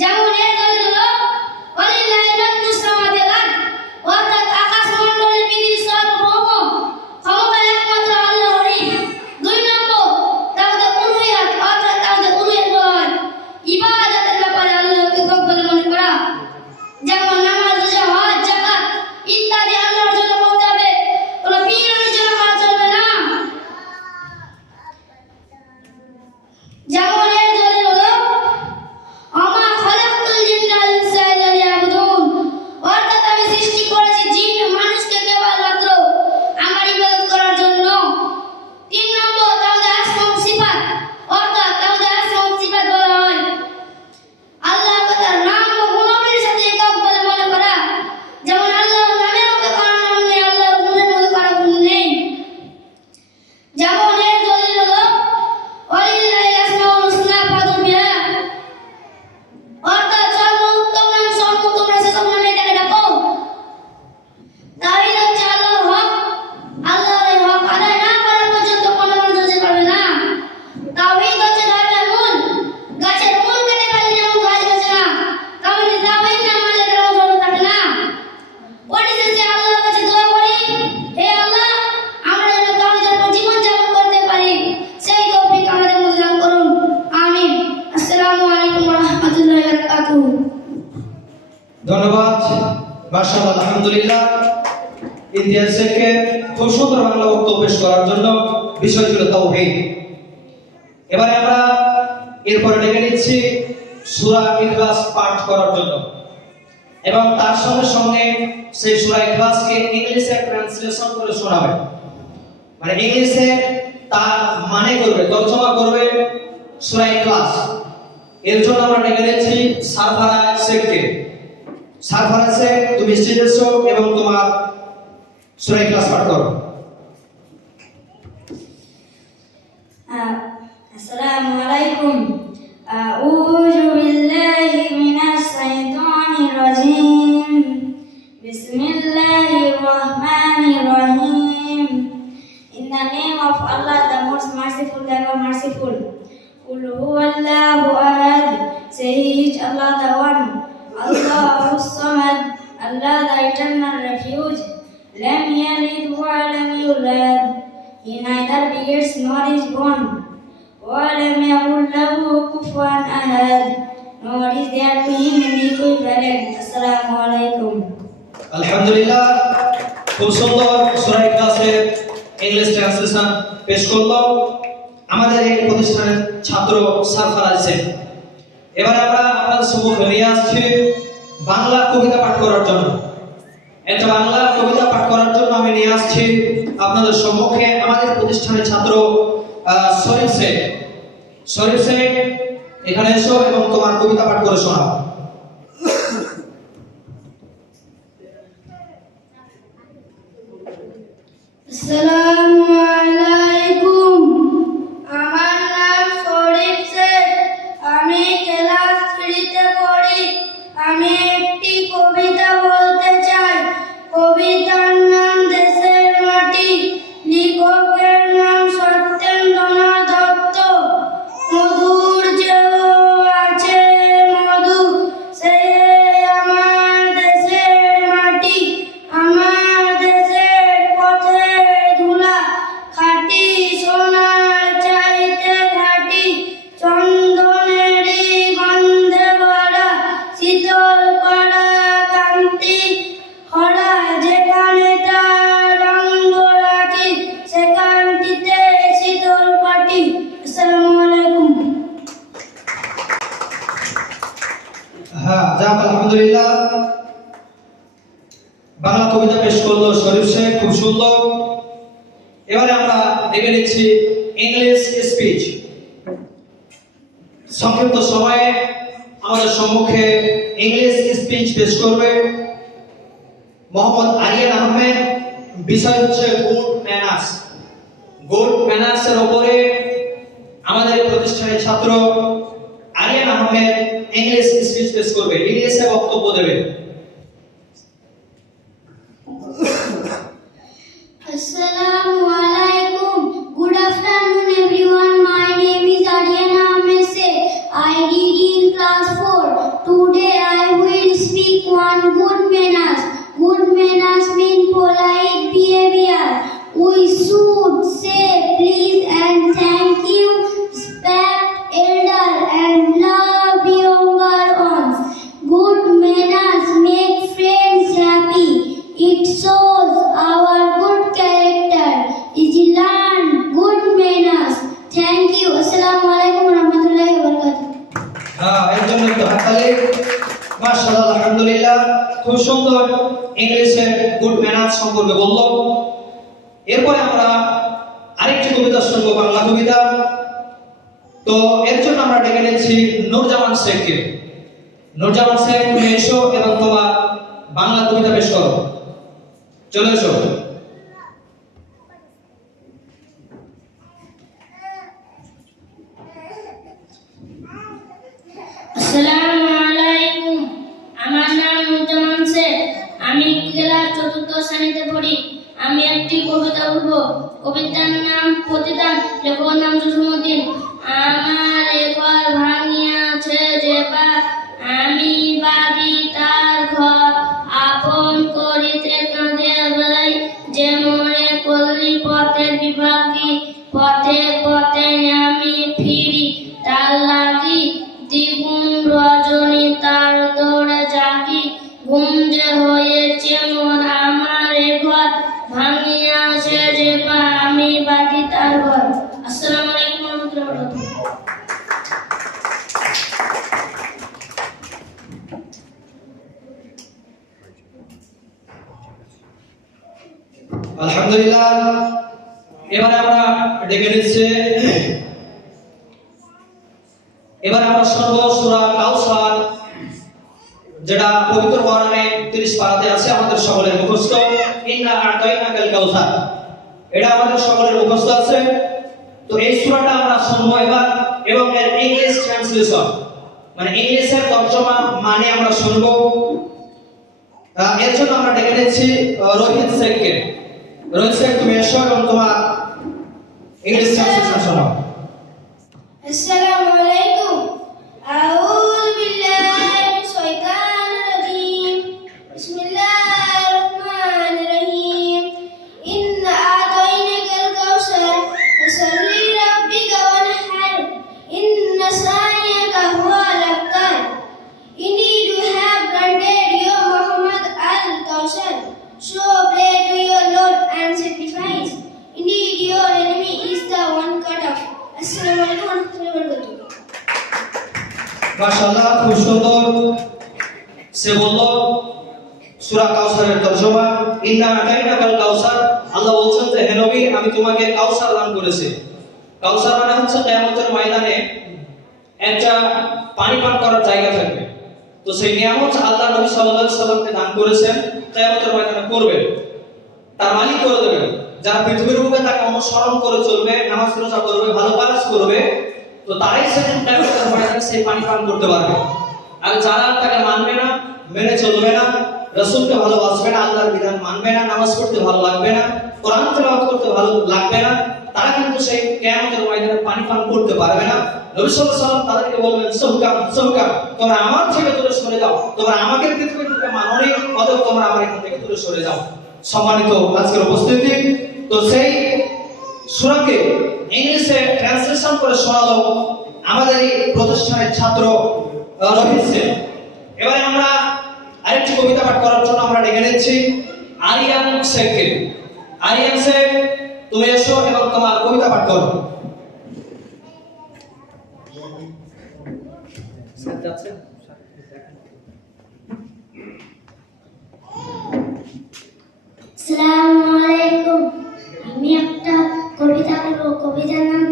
যেমন এর দলিল হলো ওয়ালিল্লাহি মালকুস সামাওয়াতি ওয়াল আরদ, অর্থাৎ আকাশ মণ্ডলের পৃথিবীর সার্বভৌম ক্ষমতা একমাত্র আল্লাহরই। 2 নম্বর তাওহীদ উলুহিয়াত, অর্থাৎ তাওহীদ উলুহিয়াত বলা হয় ইবাদতের ব্যাপারে আল্লাহকে হক বলে মনে করা। যেমন নামাজ, রোজা, হজ, যাকাত ইত্যাদি আল্লাহর জন্য করতে হবে, কোনো পীরের জন্য করা চলবে না। যেমন এর দলিল হলো আমা খালাকতুল জিন্না ওয়াল ইনসা ইল্লা লিয়াবুদুন, অর্থাৎ আমি সৃষ্টি করেছি জিন ও মানুষকে কেবলমাত্র আমার ইবাদত করার জন্য। 3 নম্বর তাওহীদ আসমা ওয়া সিফাত, অর্থাৎ তাওহীদ আসমা ওয়া সিফাত বলা হয় আল্লাহ তাআলার নাম ও গুণাবলীর সাথে একক বলে মনে করা। যেমন আল্লাহর নামের মধ্যে কারো নাম নেই, আল্লাহর গুণের মধ্যে কারো গুণ নেই। যেমন এর দলিল হলো ওয়ালিল্লাহিল আসমাউল হুসনা ফাদউ বিহা, অর্থাৎ সর্বোত্তম নাম সমূহ তোমরা সেসব নামে তাকে ডাকো। তাওহীদ হচ্ছে আল্লাহর হক, আল্লাহর এই হক আদায় না করা পর্যন্ত কোনো মানুষ যেতে পারবে না। তাওহীদ হচ্ছে ধর্মের মূল, গাছের মূল কেটে ফেললে যেমন গাছ বাঁচে না, তেমনি তাওহীদ না মানলে কারো ধর্ম থাকে না। পরিশেষে আল্লাহর কাছে দোয়া করি, হে আল্লাহ, আমরা যেন তাওহীদের উপর জীবন যাপন করতে পারি, সেই তৌফিক আমাদের মধ্যে দান করুন। আমিন। আসসালামু আলাইকুম ওয়া রাহমাতুল্লাহি ওয়া বারাকাতুহু। ধন্যবাদ। মাশাআল্লাহ, আলহামদুলিল্লাহ। ইন্ডিয়ান শেখকে খুব সুন্দর বাংলা বক্তব্য পেশ করার জন্য বিষয় ছিল তাওহীদ। এবারে আমরা এরপরে ডেকে নিচ্ছি সূরা ইখলাস পাঠ করার জন্য, এবং তার সঙ্গে সঙ্গে সেই সূরা ইখলাসকে ইংলিশে ট্রান্সলেশন করে শোনাবে, মানে ইংলিশে তার মানে করবে, তর্জমা করবে সূরা ইখলাস। এর জন্য আমরা ডেকে নিচ্ছি সারফারা শেখকে। সারফারা শেখ, তুমি স্টেজে এসো এবং তোমার সূরা ইখলাস পাঠ করো। আসসালামু আলাইকুম। আউযু বিল্লাহি মিনাশ শাইতানির রাজীম। বিসমিল্লাহির রহমানির রহিম। In the name of Allah, the most merciful, the ever merciful. Qul huwallahu ahad. Say He is Allah the One. Allahus Samad. Allah the eternal refuge. Lam yalid wa lam yulad. He neither begets nor is born. وَلَمْ يَكُنْ لَهُ كُفُوًا أَحَدٌ. Nor is there to him an equivalent. Assalamu alaikum. আলহামদুলিল্লাহ, খুব সুন্দর সূরা ইখলাসের English translation পেশ করলো আমাদের এই প্রতিষ্ঠানের ছাত্র সারফারাজ শেখ। এবারে আমরা আপনাদের সম্মুখে নিয়ে আসছি বাংলা কবিতা পাঠ করার জন্য। একটা বাংলা কবিতা পাঠ করার জন্য আমি নিয়ে আসছি আপনাদের সম্মুখে আমাদের প্রতিষ্ঠানের ছাত্র শরীফ শেখ। শরীফ শেখ, এখানে এসো এবং তোমার কবিতা পাঠ করে শোনাও। আসসালামু আলাইকুম। আমার নাম শরীফ শেখ, আমি ক্লাস 3-তে পড়ি। আমি একটি কবিতা বলতে চাই। কবিতার নাম দেশের মাটি, লেখকের নাম সত্যেন্দ্রনাথ দত্ত। মধুর যেও আছে মধু, সে আমার দেশের মাটি, আমার দেশের পথের ধুলা, খাঁটি সোনার চাইতে খাঁটি, চন্দনেরই গন্ধে ভরা, শীতল পাড়া কান্তি ভরা, যেখানে তার রঙ্গ রাখি, সেখানটিতে শীতল পাটি। আসসালামু আলাইকুম। হ্যাঁ, যাক, আলহামদুলিল্লাহ। বাংলা কবিতা পেশ করলো শরীফ শেখ, খুব সুন্দর। এবারে আমরা দেখে নিচ্ছি ইংলিশ স্পিচ। সংক্ষিপ্ত সময়ে আমাদের সম্মুখে ইংলিশ স্পিচ পেশ করবে মোহাম্মদ আরিয়ান আহমেদ। বিষয় হচ্ছে গুড ম্যানার্স। গুড ম্যানার্স এর উপরে আমাদের প্রতিষ্ঠানের ছাত্র আরিয়ান আহমেদ ইংলিশ স্পিচ পেশ করবে, ইংলিশে বক্তব্য দেবে। Assalamu alaikum. Good afternoon, everyone. My name is Aryan Ahmed Sheikh. I read in class 4. one, good manners. Good manners mean polite behavior. We should say please and thank you, respect elder and love younger ones. Good manners make friends happy. It shows our good character. Is learn good manners. Thank you. Assalamu alaikum warahmatullahi wabarakatuh. এর জন্য একটু হাততালি। মাশাআল্লাহ, আলহামদুলিল্লাহ, খুব সুন্দর ইংলিশে good manners সম্পর্কে বলল। এরপরে আমরা আরেকটি কবিতা শুনবো, বাংলা কবিতা। তো এর জন্য আমরা ডেকে নিচ্ছি নূরজামান শেখকে। নূরজামান শেখ, তুমি এসো এবং তোমার বাংলা কবিতা পেশ করো। চলে এসো। আসসালামু আলাইকুম। আমার নাম নূরজামান শেখ। আমি ক্লাস ৪র্থ শ্রেণীতে পড়ি। আমি একটি কবিতা বলবো। কবিতার নাম প্রতিদান। লেখকের নাম জসিমউদ্দিন। আমার এ ঘর ভাঙিয়াছে যে বা, আমি বাঁধি তার ঘর। আপন করিতে কাঁধে বেড়াই, যে মনে করলি পথের বিভাগী। পথে পথে আমি ফিরি, তার লাগি দ্বিগুণ রজনী তার দৌড়ে জাগি। ঘুম যে হয়েছে মোর, আমার এ ঘর ভাঙিয়াছে যে বা, আমি বাঁধি তার ঘর। আসসালামু আলাইকুম ওয়া রাহমাতুল্লাহি ওয়া বারাকাতুহু। আলহামদুলিল্লাহ, এবারে আমরা ডেকে নিচ্ছি, এবারে আমরা শুনব সূরা কাউসার, যেটা পবিত্র কোরআনে 30 পারাতে আছে, আমাদের সকলের মুখস্থ। ইন্না আ'তাইনাকাল কাউসার, এটা আমাদের সকলের মুখস্থ আছে। তো এই সূরাটা আমরা শুনবো এবার, এবং এর ইংলিশ ট্রান্সলেশন, মানে ইংলিশের তর্জমা মানে আমরা শুনবো। এর জন্য আমরা ডেকে নিচ্ছি রোহিত শেখকে। রোহিত শেখ, তুমি এসো এবং তোমার ইংলিশ ট্রান্সলেশন শোনাও। السلام عليكم. أعوذ بالله من الشيطان الرجيم. بسم الله الرحمن الرحيم. إنا أعطيناك الكوثر فصل لربك وانحر إن شانئك هو الأبتر. Indeed, we have granted you Muhammad al-Kawthar, so pray to your Lord and sacrifice. Indeed, your enemy is the one cut off. Assalamu alaikum warahmatullahi wabarakatuh. মাশাআল্লাহ, খুব সুন্দর সে বলল সূরা কাউসারের তরজমা। ইন্না আ'তাইনাকাল কাউসার, আল্লাহ বলছেন যে হে নবী, আমি তোমাকে কাউসার দান করেছি। কাউসার মানে হচ্ছে কিয়ামতের ময়দানে একটা পানি পান করার জায়গা থাকবে। তো সেই নিয়ামত আল্লাহ নবী সাল্লাল্লাহু আলাইহি সাল্লামকে দান করেছেন, কিয়ামতের ময়দানে করবে, তার মালিক করে দেবেন। যারা পৃথিবীর বুকে তাকে অনুসরণ করে চলবে, নামাজ রোজা করবে, ভালো কাজ করবে, তো তারাই সেদিন কিয়ামতের ময়দানে সেই পানি পান করতে পারবে। আর যারা তাকে মানবে না, মেনে চলবে না, রাসূলকে ভালোবাসবে না, আল্লাহর বিধান মানবে না, নামাজ পড়তে ভালো লাগবে না, কোরআন তেলাওয়াত করতে ভালো লাগবে না, তারা কিন্তু সেই কিয়ামতের ময়দানে পানি পান করতে পারবে না। নবী সাল্লাল্লাহু আলাইহি ওয়াসাল্লাম তাদেরকে বলবেন, সুহকাম সুহকাম, তোমরা আমার থেকে দূরে সরে যাও, তোমরা আমাকে পৃথিবীর বুকে মানোনি, অতএব তোমরা আমার এখান থেকে দূরে সরে যাও। সম্মানিত আজকের উপস্থিতি, তো সেই সূরাকে ইংলিশে ট্রান্সলেশন করে শোনালো আমাদের এই প্রতিষ্ঠানের ছাত্র রোহিত শেখ। এবারে আমরা আরেকটি কবিতা পাঠ করার জন্য আমরা ডেকে নিচ্ছি আরিয়ান শেখকে। আরিয়ান শেখ, তুমি এসো এবং তোমার কবিতা পাঠ করো। আসসালামু আলাইকুম। আমি একটা কবিতা বলবো। কবিতার নাম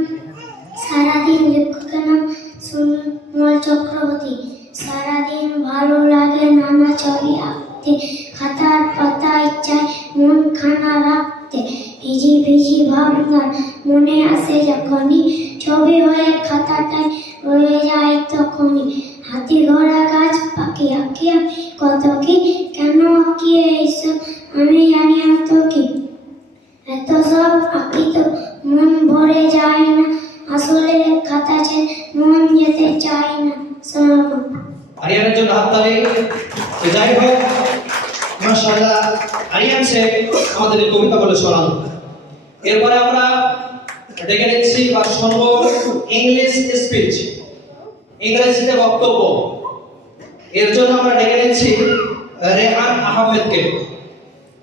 সারাদিন। লেখকের নাম সুমল চক্রবর্তী। সারাদিন ভালো লাগে নানা ছবি আঁকতে, খাতার পাতায় চাই মন খানা রাখতে। ভিজি ভিজি ভাবনা মনে আসে যখনই, ছবি হয়ে খাতাটায় রয়ে যায় তখনই। হাতি ঘোড়া গাছ পাখি আঁকি আমি কত কি, কেন আঁকি এইসব আমি জানি এত কি। এত সব আঁকি তো মন ভরে যায় না, আসলে খাতা ছেড়ে মন যেতে চায় না। আসসালামু আলাইকুম। আরিয়ানের জন্য হাততালি। তো যাই হোক, মাশাআল্লাহ, আরিয়ান সে আমাদের কবিতা বলে শোনালো। এরপরে আমরা ডেকে নিচ্ছি বা শুনবো ইংলিশ স্পিচ, ইংরেজিতে বক্তব্য। এর জন্য আমরা ডেকে নিচ্ছি রেহান আহমেদকে।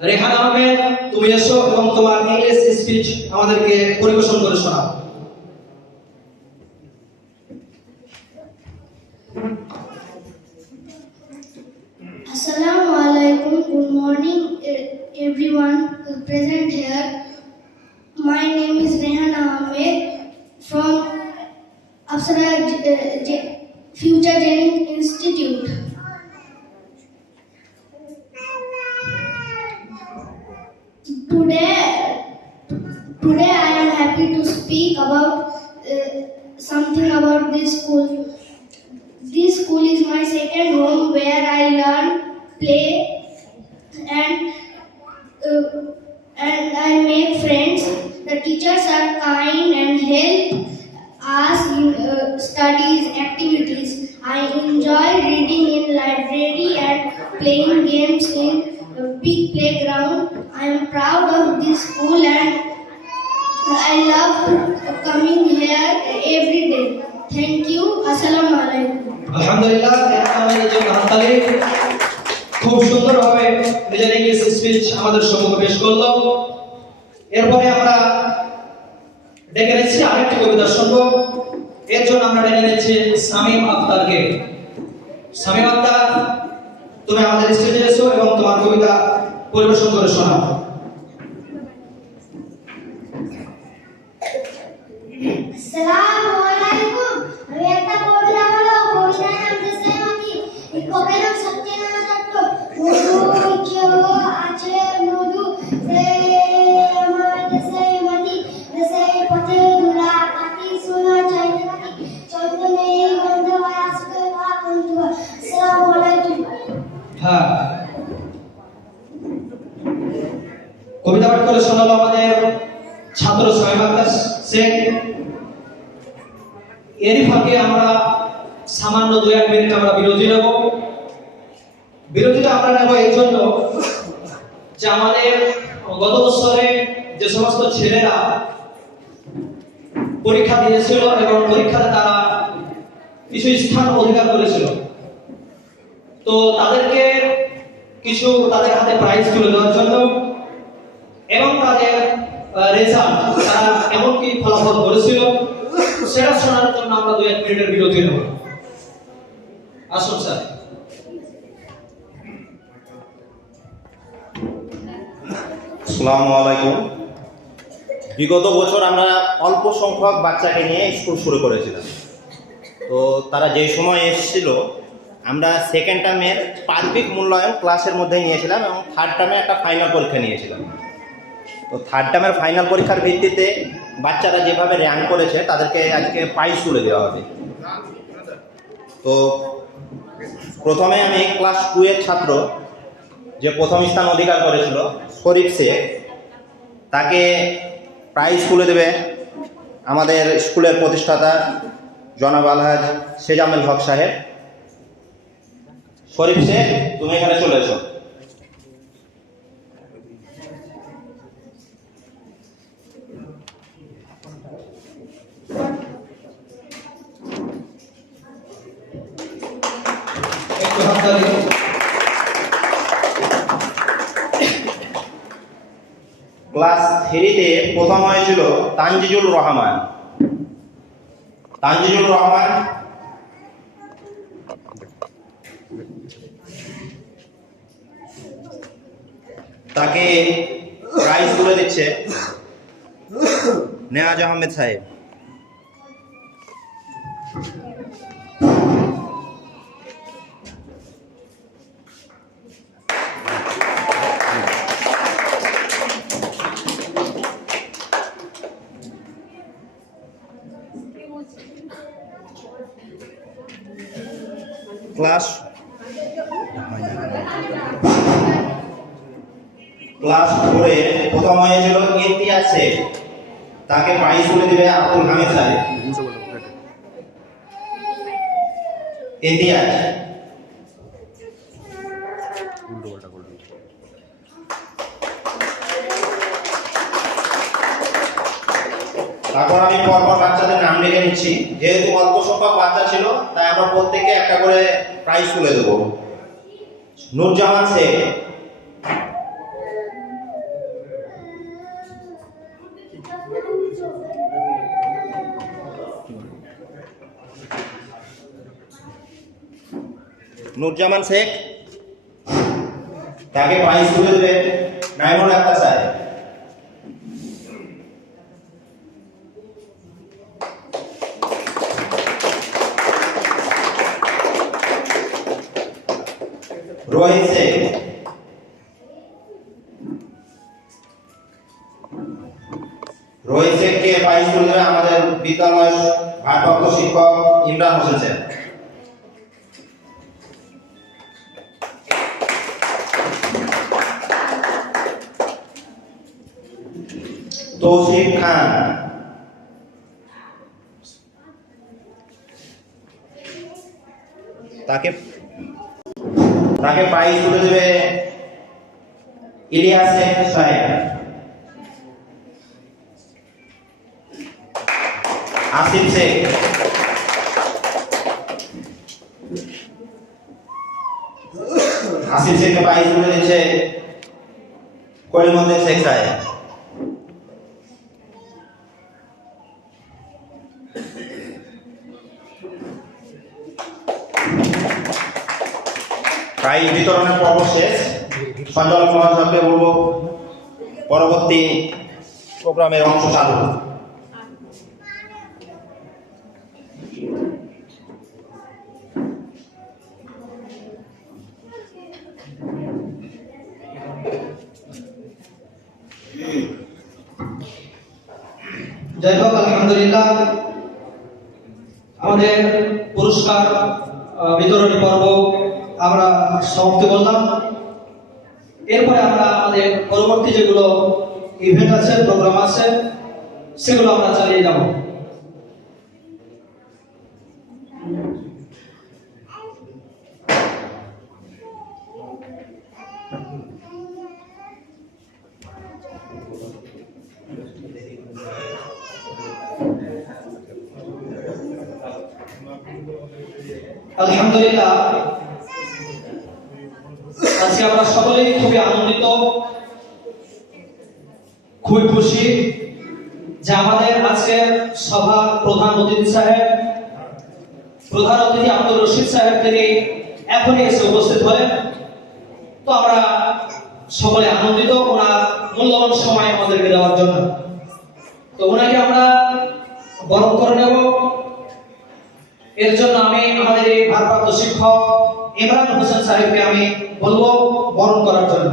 রেহান আহমেদ, তুমি এসো এবং তোমার ইংলিশ স্পিচ আমাদেরকে পরিবেশন করে শোনাও। Assalamu alaikum. Good morning, everyone present here. My name is Rehan Ahmed from Apsara Future Training Institute. Today I am happy to speak about something about this school. This school is my second home where I learn, play, and I make friends. The teachers are kind and help us in studies activities. I enjoy reading in library and playing games in a big playground. I am proud of this school and I love coming here every day. Thank you. Assalamu alaikum. আলহামদুলিল্লাহ, রেহান আহমেদের জন্য হাততালি। খুব সুন্দরভাবে নিজের English speech আমাদের সম্মুখে পেশ করলো। এরপরে আমরা ডেকে নিচ্ছি আরেকটি কবিতা শুনবো। এর জন্য আমরা ডেকে নিচ্ছি শামীম আক্তারকে। শামীম আক্তার, তুমি আমাদের স্টেজে এসো এবং তোমার কবিতা পরিবেশন করে শোনাও। Assalamu alaikum. আমি একটা কবিতা বলবো। কবিতার নাম দেশে মাটি। এই কবিতার নাম সত্যেন্দ্রনাথ দত্ত। মধু কেউ আছে মধু, সে আমার দেশে মাটি। দেশে পথে ধুলা কাটি সোনা চাইতে কাটি। চন্দনে গন্ধ হয় আসবে বা বন্ধু। আসসালামু আলাইকুম। হ্যাঁ, কবিতা পাঠ করে শোনালো আমাদের ছাত্র শামীম আক্তার শেখ। এরই ফাঁকে আমরা সামান্য 2-1 মিনিট আমরা বিরতি নেব। বিরতিটা আমরা নেব এই জন্য যে আমাদের গত বছরে যে সমস্ত ছেলেরা পরীক্ষা দিয়েছিল এবং পরীক্ষাতে তারা কিছু স্থান অধিকার করেছিল, তো তাদেরকে কিছু তাদের হাতে প্রাইজ তুলে দেওয়ার জন্য এবং তাদের রেজাল্ট, তারা কেমন কি ফলাফল করেছিল সেটা শোনার জন্য আমরা 2-1 মিনিটের বিরতি নেব। আসুন স্যার। আসসালামু আলাইকুম। বিগত বছর আমরা অল্প সংখ্যক বাচ্চাকে নিয়ে স্কুল শুরু করেছিলাম। তো তারা যে সময় এসেছিল, আমরা সেকেন্ড টার্মের পারফেক্ট মূল্যায়ন ক্লাসের মধ্যে নিয়েছিলাম এবং থার্ড টার্মে একটা ফাইনাল পরীক্ষা নিয়েছিলাম। তো থার্ড টার্মের ফাইনাল পরীক্ষার ভিত্তিতে বাচ্চারা যেভাবে র্যাঙ্ক করেছে তাদেরকে আজকে প্রাইজ তুলে দেওয়া হবে। তো প্রথমে আমি ক্লাস 2 এর ছাত্র যে প্রথম স্থান অধিকার করেছিল শরীফ শেখ, তাকে প্রাইজ তুলে দেবে আমাদের স্কুলের প্রতিষ্ঠাতা জনাব আলহাজ সেজামেল হক সাহেব। শরীফ শেখ, তুমি এখানে চলে এসো। একটু হাততালি। ক্লাস 3-তে প্রথম হয়েছিল তানজিজুল রহমান। তানজিজুল রহমান, তাকে প্রাইজ তুলে দিচ্ছে নেয়াজ আহমেদ সাহেব। ক্লাস 4-এ প্রথম হয়েছিল ইতিহাস শেখ, তাকে প্রাইজ তুলে দেবে আব্দুল হামিদ সাহেব। ইতিহাস। তারপর আমি পরপর বাচ্চাদের নাম লিখে নিচ্ছি। যেহেতু অল্প সংখ্যক বাচ্চা ছিল, তাই আমরা প্রত্যেককে একটা করে প্রাইজ তুলে দেবো। নুরজামান শেখ, নুরজামান শেখ, তাকে প্রাইজ তুলে দেবে নাইমুল আক্তার সাহেব। রোহিত শেখ, রোহিত শেখকে প্রাইজ তুলে দেবে আমাদের বিদ্যালয়ের ভারপ্রাপ্ত শিক্ষক ইমরান হোসেন স্যার। তৌসিফ খান, তাকে প্রাইজ তুলে দেবে ইলিয়াস শেখ সাহেব। আসিফ শেখ, আসিফ শেখকে প্রাইজ তুলে দিচ্ছে কলিমুদ্দিন শেখ সাহেব। প্রাইজ বিতরণের পর্ব শেষ। সঞ্চালক মহাশয়কে বলবো পরবর্তী প্রোগ্রামের অংশ চালু। যাই হোক, আলহামদুলিল্লাহ আমাদের পুরস্কার বিতরণী পর্ব আমরা সমাপ্তি করলাম। এরপরে আমরা আমাদের পরবর্তী যেগুলো ইভেন্ট আছে, প্রোগ্রাম আছে, সেগুলো আমরা চালিয়ে যাব। আলহামদুলিল্লাহ আজকে আমরা সকলেই খুবই আনন্দিত, খুবই খুশি যে আমাদের আজকের সভা প্রধান অতিথি আব্দুর রশিদ সাহেব তিনি এখনই এসে উপস্থিত হলেন। তো আমরা সকলে আনন্দিত ওনার মূল্যবান সময় আমাদেরকে দেওয়ার জন্য। তো ওনাকে আমরা বরণ করে নেব। এর জন্য আমি আমাদের এই ভারপ্রাপ্ত শিক্ষক ইমরান হোসেন সাহেবকে আমি বলবো বরণ করার জন্য।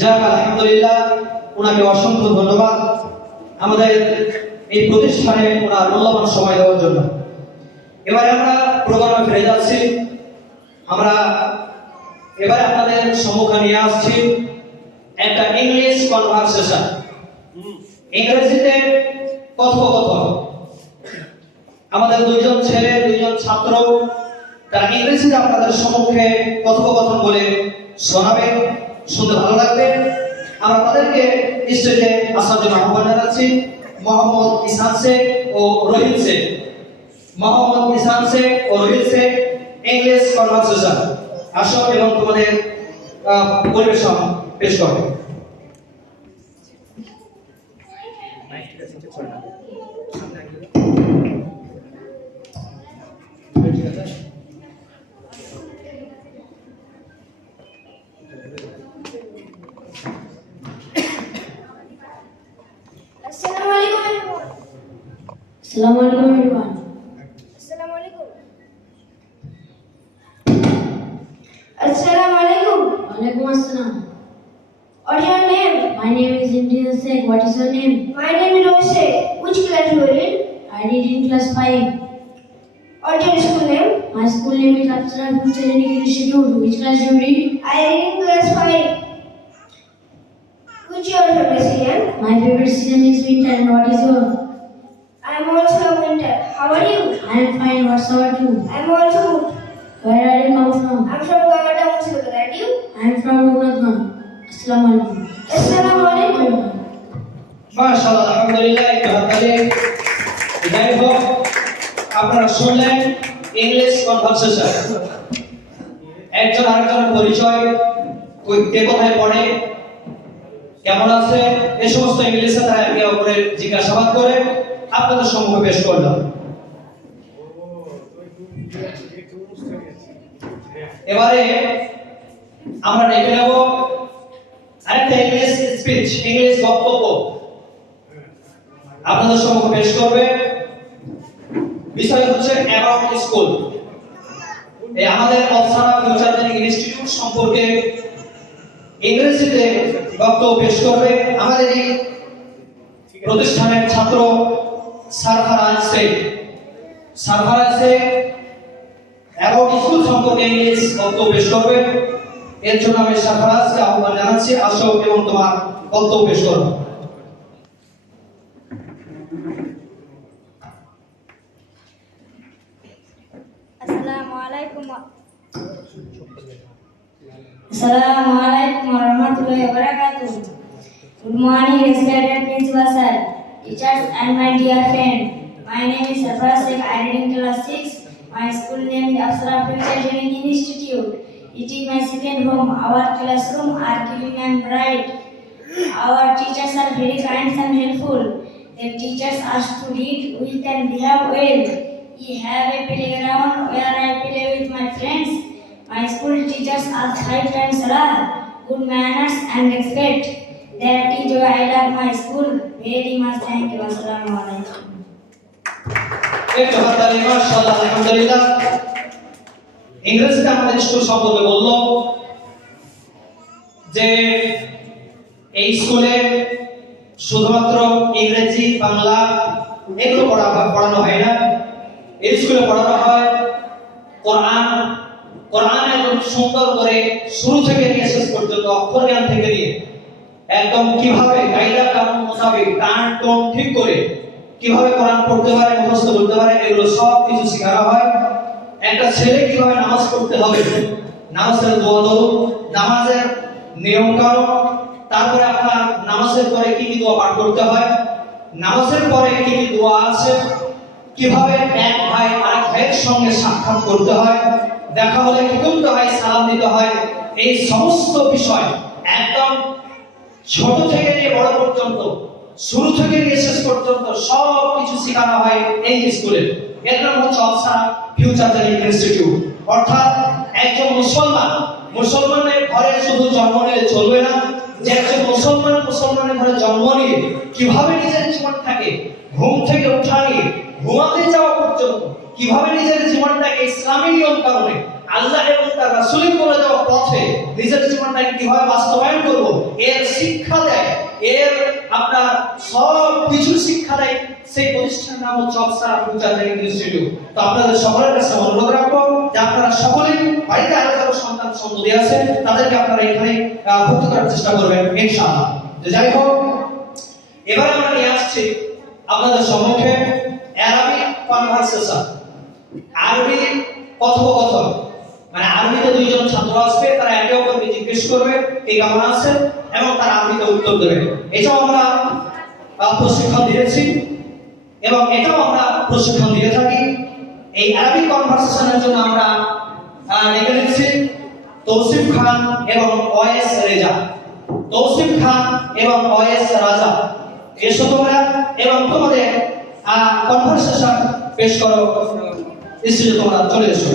যাক, আলহামদুলিল্লাহ ওনাকে অসংখ্য ধন্যবাদ আমাদের এই প্রতিষ্ঠানে ওনার মূল্যবান সময় দেওয়ার জন্য। এবারে আমরা প্রোগ্রামে ফিরে যাচ্ছি। আমরা এবারে আপনাদের সম্মুখে নিয়ে আসছি একটা ইংলিশ কনভারসেশন, ইংরেজিতে কথোপকথন। আমাদের দুইজন ছেলে, দুইজন ছাত্র তারা ইংরেজিতে আপনাদের সম্মুখে কথোপকথন বলে শোনাবে। শুনতে ভালো লাগবে। আমরা তাদেরকে স্টেজে আসার জন্য আহ্বান জানাচ্ছি। মোহাম্মদ ইসান শেখ ও রোহিত শেখ, মোহাম্মদ ইসান শেখ ও রোহিত শেখ ইংলিশ কনভারসেশন আসো এবং তোমাদের পরিবেশন পেশ করবে। Assalamualaikum everyone. Assalamualaikum. Assalamualaikum. Walaikum assalam. What's your name? My name is Imtiaz Sheikh. What is your name? My name is Rohit Sheikh. Which class you are in? I read in class 5. What's your school name? My school name is Apsara Future Education Institute. Which class do you read? I read in class 5. Which your favorite season? My favorite season is winter. And what is yours? I am also a winter. How are you? I am fine. What's about you? I am also good. Where are you come from? I am from Gawada Municipal. And you? I am from Rughnathan. Assalamu alaikum. Assalamu alaikum. মাশাআল্লাহ আলহামদুলিল্লাহ একটু হাততালি। যাই হোক আপনারা শুনলেন English conversation, একজন আরেকজনের পরিচয়, কে কোথায় পড়ে, কেমন আছে, এই সমস্ত ইংলিশে তারা একে অপরের জিজ্ঞাসাবাদ করে আপনাদের সম্মুখে পেশ করলাম। এবারে আমরা দেখে নেব আরেকটা ইংলিশ স্পিচ, ইংলিশ বক্তব্য আপনাদের সম্মুখে পেশ করবে। বিষয় হচ্ছে অ্যাবাউট স্কুল। এই আমাদের অপসারা ফিউচার ট্রেনিং ইনস্টিটিউট সম্পর্কে ইংরেজিতে বক্তব্য পেশ করবে আমাদের এই প্রতিষ্ঠানের ছাত্র সারফারাজ শেখ। সারফারাজ শেখ অ্যাবাউট স্কুল সম্পর্কে ইংলিশ বক্তব্য পেশ করবে। এর জন্য আমি সারফারাজকে আহ্বান জানাচ্ছি, আসো এবং তোমার বক্তব্য পেশ করো। Assalamualaikum warahmatullahi wabarakatuh. Good morning, respected principal sir, teachers and my dear friend. My name is Sarfraz Sheikh. I read in class 6. My school name is Apsara Future Training Institute. It is my second home. Our classroom are clean and bright. Our teachers are very kind and helpful. The teachers us to read with and behave well. We have a playground where I play with my friends. My school teachers are kind and salah, good manners and respect. That is why I love my school very much. Thank you. Assalamu alaikum. একটু হাততালি। মাশাআল্লাহ আলহামদুলিল্লাহ। ইংরেজিতে আমাদের school সম্পর্কে বললো যে এই স্কুলে শুধুমাত্র ইংরেজি, বাংলা এগুলো পড়ানো হয় না। এই স্কুলে পড়ানো হয় কোরআন। কোরআন একদম সুন্দর করে শুরু থেকে নিয়ে শেষ পর্যন্ত অক্ষর জ্ঞান থেকে নিয়ে একদম কিভাবে কায়দা কানুন মোতাবেক টান টোন ঠিক করে কিভাবে কোরআন পড়তে পারে, মুখস্থ করতে পারে, এগুলো সব কিছু শেখানো হয়। একটা ছেলে কিভাবে নামাজ পড়তে হবে, নামাজের দোয়া দরুদ, নামাজের নিয়ম কানুন, তারপরে আপনার নামাজের পরে কি কি দোয়া পাঠ করতে হয়, নামাজের পরে কি কি দোয়া আছে, কিভাবে এক ভাই আরেক ভাইয়ের সঙ্গে সাক্ষাৎ করতে হয়, দেখা হলে কি করতে হয়, সালাম দিতে হয়, এই সমস্ত বিষয় একদম ছোট থেকে নিয়ে বড় পর্যন্ত, শুরু থেকে নিয়ে শেষ পর্যন্ত সব কিছু শেখানো হয় এই স্কুলে। এর নাম হচ্ছে অপসারা ফিউচার ট্রেনিং ইনস্টিটিউট। অর্থাৎ একজন মুসলমানের ঘরে শুধু জন্ম নিলে চলবে না, যে একজন মুসলমানের ঘরে জন্ম নিয়ে কিভাবে নিজের জীবনটাকে ঘুম থেকে উঠা নিয়ে ঘুমাতে যাওয়া পর্যন্ত কিভাবে নিজের জীবনটাকে ইসলামী নিয়ম কারণে আল্লাহ এবং তার রাসূলের বলে দেওয়া পথে নিজের জীবনটাকে কিভাবে বাস্তবায়ন করব এর শিক্ষা দেয়, এর আপনার সব কিছু শিক্ষা দেয় সেই প্রতিষ্ঠানের নাম হচ্ছে অপসারা ফিউচার ট্রেনিং ইনস্টিটিউট। তো আপনাদের সকলের কাছে অনুরোধ রাখবো যে আপনারা সকলেই বাড়িতে আরো যারা সন্তান সন্ততি আছে তাদেরকে আপনারা এখানে ভর্তি করার চেষ্টা করবেন ইনশাআল্লাহ। তো যাই হোক, এবার আমরা নিয়ে আসছি আপনাদের সম্মুখে অ্যারাবিক কনভারসেশন, আরবি কথোপকথন। মানে আরবিতে দুইজন ছাত্র আসবে, তারা একে অপরকে জিজ্ঞেস করবে কে কেমন আছে এবং তারা আরবিতে উত্তর দেবে। এটাও আমরা প্রশিক্ষণ দিয়েছি এবং এটাও আমরা প্রশিক্ষণ দিয়ে থাকি। এই আরবি কনভারসেশনের জন্য আমরা ডেকে নিচ্ছি তৌসিফ খান এবং ওয়েস রেজা। তৌসিফ খান এবং ওয়েস রাজা, এসো তোমরা এবং তোমাদের কনভারসেশন পেশ করো। স্টেজে তোমরা চলে এসো।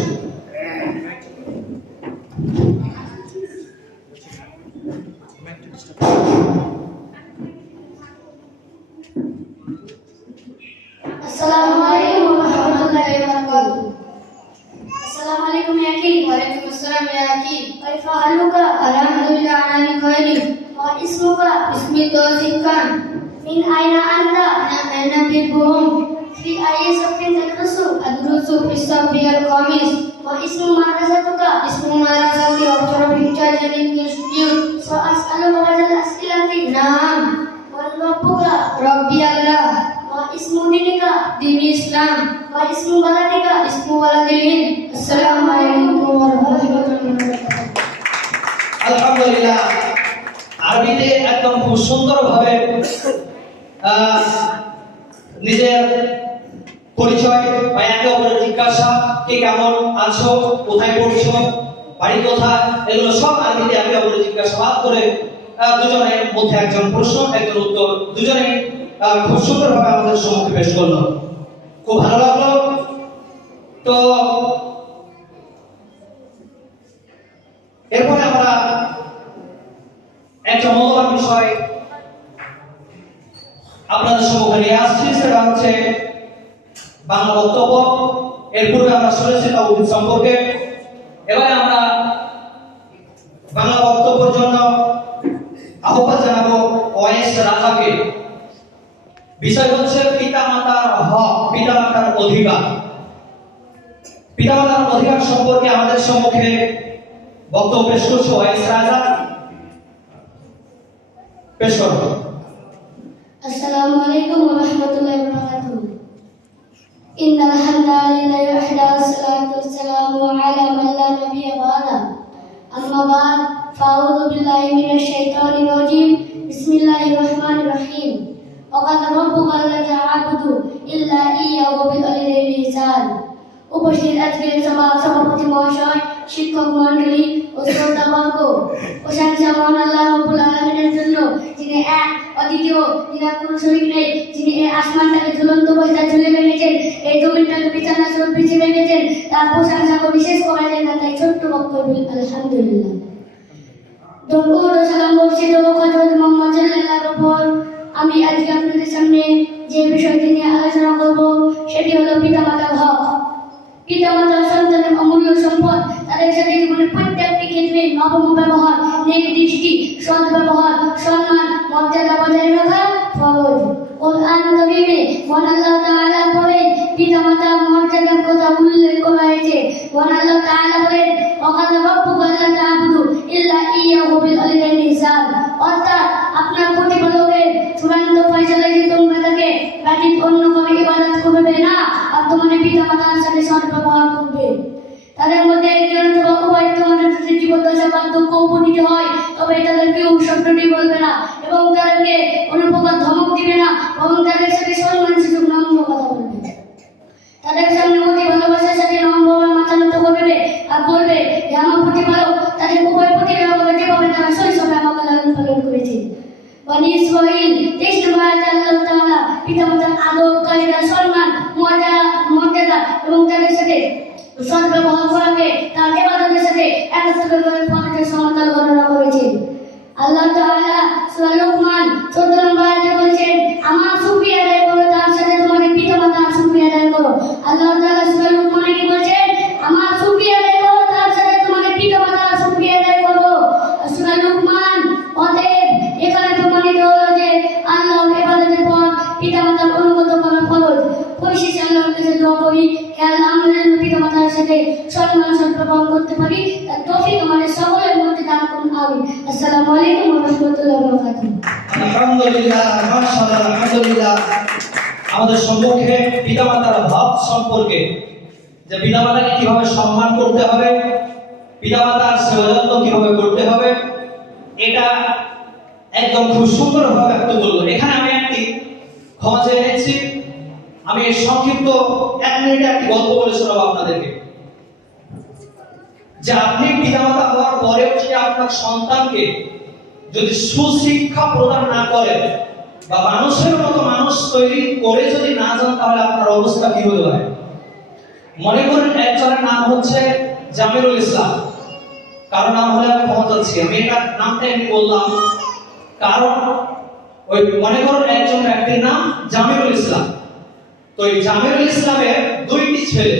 Assalamualaikum warahmatullahi wabarakatuh. Assalamualaikum ya akhi. Waalaikumsalam ya akhi. Kaifa haluka? Alhamdulillah ana bi khairin. Ma ismuka? Ismi Tawsif Khan. Min aina anta? Ana bil Buhum. في أي صف تدرس؟ أدرس في الصف الخامس. ما اسم مدرستك؟ اسم مدرستي أشرف إنتاج الإنستيتيوت. سأسألك بعض الأسئلة. نعم. من ربك؟ ربي الله. ما اسم دينك؟ دين الإسلام. ما اسم بلدك؟ اسم بلد الهند. السلام عليكم ورحمة الله وبركاته. আলহামদুলিল্লাহ, আরবিতে একদম খুব সুন্দরভাবে নিজের পরিচয় বা একে অপরের জিজ্ঞাসা, কে কেমন আছো, কোথায় পড়ছো, বাড়ি কোথায়, এগুলো সব আরবিতে একে অপরের জিজ্ঞাসাবাদ করে দুজনের মধ্যে একজন প্রশ্ন একজন উত্তর দুজনেই খুব সুন্দরভাবে আমাদের সম্মুখে পেশ করলো। খুব ভালো লাগলো। তো এরপরে আমরা একটা মূল্যবান বিষয় আপনাদের সম্মুখে নিয়ে আসছি, সেটা হচ্ছে বাংলা বক্তব্য। এর পূর্বে আমরা শুনেছি তাওহীদ সম্পর্কে। এবারে আমরা বাংলা বক্তব্যের জন্য আহ্বান জানাবো ওয়াইস রাজাকে। বিষয় হচ্ছে পিতামাতার হক, পিতামাতার অধিকার। পিতামাতার অধিকার সম্পর্কে আমাদের সম্মুখে বক্তব্য পেশ করছে ওয়াইস রাজা। পেশ করো। السلام عليكم ورحمة الله وبركاته. إن الحمد لله وحده والصلاة والسلام على من لا نبي بعده. أما بعد فأعوذ بالله من الشيطان الرجيم. بسم الله الرحمن الرحيم. وقد ربك ألا تعبدوا إلا إياه وبالوالدين إحسانا. উপস্থিত আজকের সভাপতি মহাশয়, শিক্ষক মণ্ডলী ও শ্রোতাবর্গ, প্রশংসা মহান আল্লাহ রাব্বুল আলামিনের জন্য, যিনি এক অদ্বিতীয়, যিনি কোনো শরীক নেই, যিনি এই আসমানটাকে ঝুলন্ত অবস্থায় ঝুলে রেখেছেন, এই জমিনটাকে বিছানা স্বরূপ বিছিয়ে রেখেছেন, তার প্রশংসা করে বিশেষ করা যায় না। তাই ছোট্ট বক্তব্য আলহামদুলিল্লাহ। দরুদ ও সালাম বর্ষিত হোক হযরত মুহাম্মদ সাল্লাল্লাহু আলাইহি উপর। আমি আজকে আপনাদের সামনে যে বিষয়টি নিয়ে আলোচনা করব সেটি হলো পিতামাতার হক। পিতামাতা সন্তানের অমূল্য সম্পদ। তাদের সাথে জীবনের প্রত্যেকটি ক্ষেত্রে নবম ব্যবহার, নেক দৃষ্টি, সৎ ব্যবহার, সম্মান, মর্যাদা বজায় রাখা ফরজ। কোরআন কারীমে মহান আল্লাহ তাআলা বলেন, পিতামাতার মর্যাদার কথা উল্লেখ করা হয়েছে। মহান আল্লাহ তাআলা বলেন, ওয়াকাদা রাব্বুকা আল্লা তা'বুদু ইল্লা ইয়্যাহু বিল ওয়ালিদাইনি ইহসান। অর্থাৎ আপনার প্রতিপালকের চূড়ান্ত ফয়সালা যে তোমরা তাকে ব্যতীত অন্য কারো ইবাদত করবে না আর তোমাদের পিতামাতার সাথে সৎ ব্যবহার করবে। তাদের মধ্যে একজন অথবা উভয় তোমাদের সাথে জীবদ্দশা বার্ধক্য উপনীত হয়, তবে তাদেরকে শব্দটি বলবে না এবং তাদেরকে কোনো প্রকার ধমক দিবে না, এবং তাদের সাথে সম্মান সুযোগ নম্র কথা বলবে। তাদের সামনে অতি ভালোবাসার সাথে নম্রভাবে মাথা নত করবে আর বলবে যে আমার প্রতিপালক তাদের উভয় প্রতিপালক যেভাবে তারা শৈশবে আমাকে লালন পালন করেছে। বনি ইসরাঈল 23 নম্বর আয়াতে আল্লাহ তাআলা পিতামাতার আদব, কায়দা, সম্মান, মর্যাদা এবং তাদের সাথে সৎ ব্যবহার করাকে তার ইবাদতের সাথে একত্র করে ফরজের সমতল গণনা করেছেন। আল্লাহ তাআলা সূরা লুকমান 14 নম্বর আয়াতে বলেছেন, আমার শুকরিয়া আদায় করো, তার সাথে তোমাদের পিতামাতার শুকরিয়া আদায় করো। আল্লাহ তাআলা সূরা লুকমানে কি বলেছেন? আমার শুকরিয়া আদায় করো, তার সাথে তোমাদের পিতামাতার শুকরিয়া আদায় করো। সূরা লুকমান। অতএব এখানে প্রমাণিত হলো যে আল্লাহর ইবাদতের পর পিতামাতার অনুগত করা ফরজ। পরিশেষে আল্লাহর কাছে দোয়া করি, হে আল্লাহ, আমরা যেন পিতামাতার সাথে সম্মান সদ্ব্যবহার করতে পারি, তার তৌফিক আমাদের সকলের মধ্যে দান করুন। আমিন। আসসালামু আলাইকুম ওয়া রাহমাতুল্লাহি ওয়া বারাকাতুহু। আলহামদুলিল্লাহ, মাশাআল্লাহ, আলহামদুলিল্লাহ। আমাদের সম্মুখে পিতামাতার হক সম্পর্কে, যে পিতামাতাকে কিভাবে সম্মান করতে হবে, পিতামাতার সেবা যত্ন কিভাবে করতে হবে, এটা একদম খুব সুন্দরভাবে ব্যক্ত করলো। এখানে আমি একটি ক্ষমা চেয়ে নিচ্ছি, আমি সংক্ষিপ্ত 1 মিনিটে একটি গল্প বলে শোনাবো আপনাদেরকে। যে আপনি পিতামাতা হওয়ার পরেও যদি আপনার সন্তানকে যদি সুশিক্ষা প্রদান না করেন বা মানুষের মতো মানুষ তৈরি করে যদি না যান, তাহলে আপনার অবস্থা কি হতে পারে। মনে করেন একজনের নাম হচ্ছে জামিরুল ইসলাম, কারো নাম হলে আমি ক্ষমা চাচ্ছি, আমি এটা নামটা এমনি বললাম কারণ ওই মনে করুন একজন ব্যক্তির নাম জামিরুল ইসলাম। তো এই জামিরুল ইসলামের 2টি ছেলে।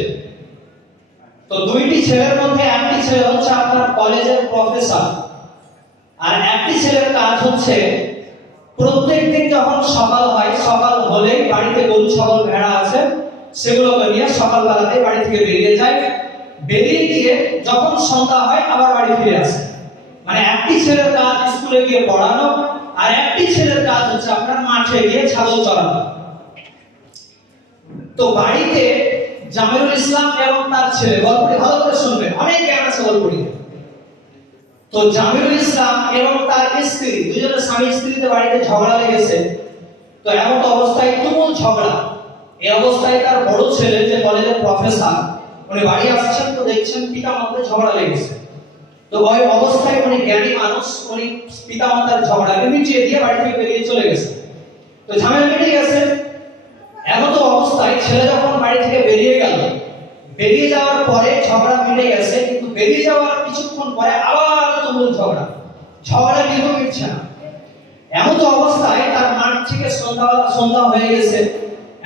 তো 2টি ছেলের মধ্যে একটি ছেলে হচ্ছে আপনার কলেজের প্রফেসর, আর একটি ছেলের কাজ হচ্ছে প্রত্যেকদিন যখন সকাল হয়, সকাল হলে বাড়িতে গরু ছাগল ভেড়া আছে, সেগুলোকে নিয়ে সকালবেলাতে বাড়ি থেকে বেরিয়ে যায়। বেরিয়ে গিয়ে যখন সন্ধ্যা হয় আবার বাড়ি ফিরে আসে। মানে একটি ছেলের কাজ স্কুলে গিয়ে পড়ানো, আর একটি ছেলের কাজ হচ্ছে আপনার মাঠে গিয়ে ছাগল চড়ানো। তো বাড়িতে জামিরুল ইসলাম এবং তার ছেলে, গল্পটি ভালো করে শুনবেন, অনেক জ্ঞান আছে গল্পটি। তো জামিরুল ইসলাম এবং তার স্ত্রী, দুজনের স্বামী স্ত্রীতে বাড়িতে ঝগড়া লেগেছে। তো এমন অবস্থায় তুমুল ঝগড়া। এই অবস্থায় তার বড় ছেলে, যে কলেজের প্রফেসর, উনি বাড়ি আসছেন, তো দেখছেন পিতা মাতার ঝগড়া লেগেছে। তো ওই অবস্থায় উনি জ্ঞানী মানুষ, উনি পিতা মাতার ঝগড়াকে মিটিয়ে দিয়ে বাড়ি থেকে বেরিয়ে চলে গেছে। তো ঝামেলা মিটে গেছে। এমন অবস্থায় ছেলে যখন বাড়ি থেকে বেরিয়ে গেল, বেরিয়ে যাওয়ার পরে ঝগড়া মিটে গেছে, কিন্তু বেরিয়ে যাওয়ার কিছুক্ষণ পরে আবার তুমুল ঝগড়া কিন্তু মিটছে না। এমন অবস্থায় তার মাঠ থেকে সন্ধ্যা হয়ে গেছে।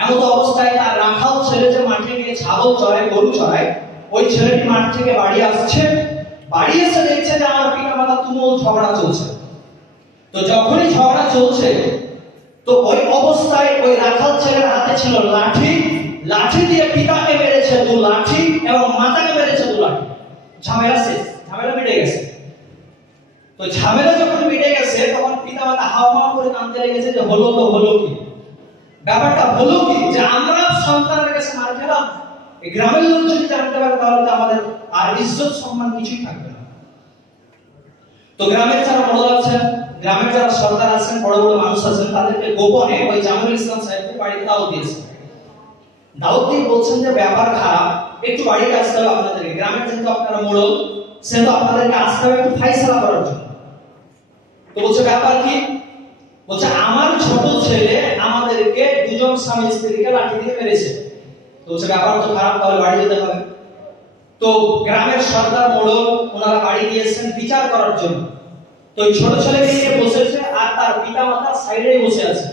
এমন অবস্থায় তার রাখাল ছেলে, যে মাঠে গিয়ে ছাগল চড়ায়, গরু চড়ায়, ওই ছেলেটি মাঠ থেকে বাড়ি আসছে। বাড়ি এসে দেখছে যে আমার পিতা মাতা তুমুল ঝগড়া চলছে। তো যখনই ঝগড়া চলছে, তো ওই অবস্থায় ওই রাখাল ছেলের হাতে ছিল লাঠি। লাঠি দিয়ে পিতাকে মেরেছে 2 লাঠি এবং মাতাকে মেরেছে 2 লাঠি। ঝামেলা শেষ, ঝামেলা মিটে গেছে। তো ঝামেলা যখন মিটে গেছে, তখন পিতা মাতা হাওয়া করে কাঁদতে লেগেছে যে হলো তো হলো কি, ব্যাপারটা হলো কি, যে আমরা সন্তানের কাছে মার খেলাম। এই গ্রামের লোক যদি জানতে পারে, তাহলে তো আমাদের আর ইজ্জত সম্মান কিছুই থাকবে না। তো গ্রামের যারা বড় আছেন, গ্রামের যারা সরকার আছেন, বড় বড় মানুষ আছেন, তাদেরকে গোপনে ওই জামিরুল ইসলাম সাহেবকে বাড়িতে দাওয়াত দিয়েছেন। দাওয়াত দিয়ে বলছেন যে ব্যাপার খারাপ, একটু বাড়িতে আসতে হবে আপনাদেরকে। গ্রামের যেহেতু আপনারা মোড়ল, সেহেতু আপনাদেরকে আসতে হবে একটু ফাইসালা করার জন্য। তো বলছে ব্যাপার কি? বলছে আমার ছোট ছেলে আমাদেরকে 2 জন স্বামী স্ত্রীকে লাঠি দিয়ে মেরেছে। তো বলছে ব্যাপার তো খারাপ, তাহলে বাড়ি যেতে হবে। তো গ্রামের সরকার মোড়ল ওনারা বাড়ি গিয়েছেন বিচার করার জন্য। তো ছোট ছেলেকে নিয়ে বসেছে, আর তার পিতা মাতা সাইডে বসে আছে,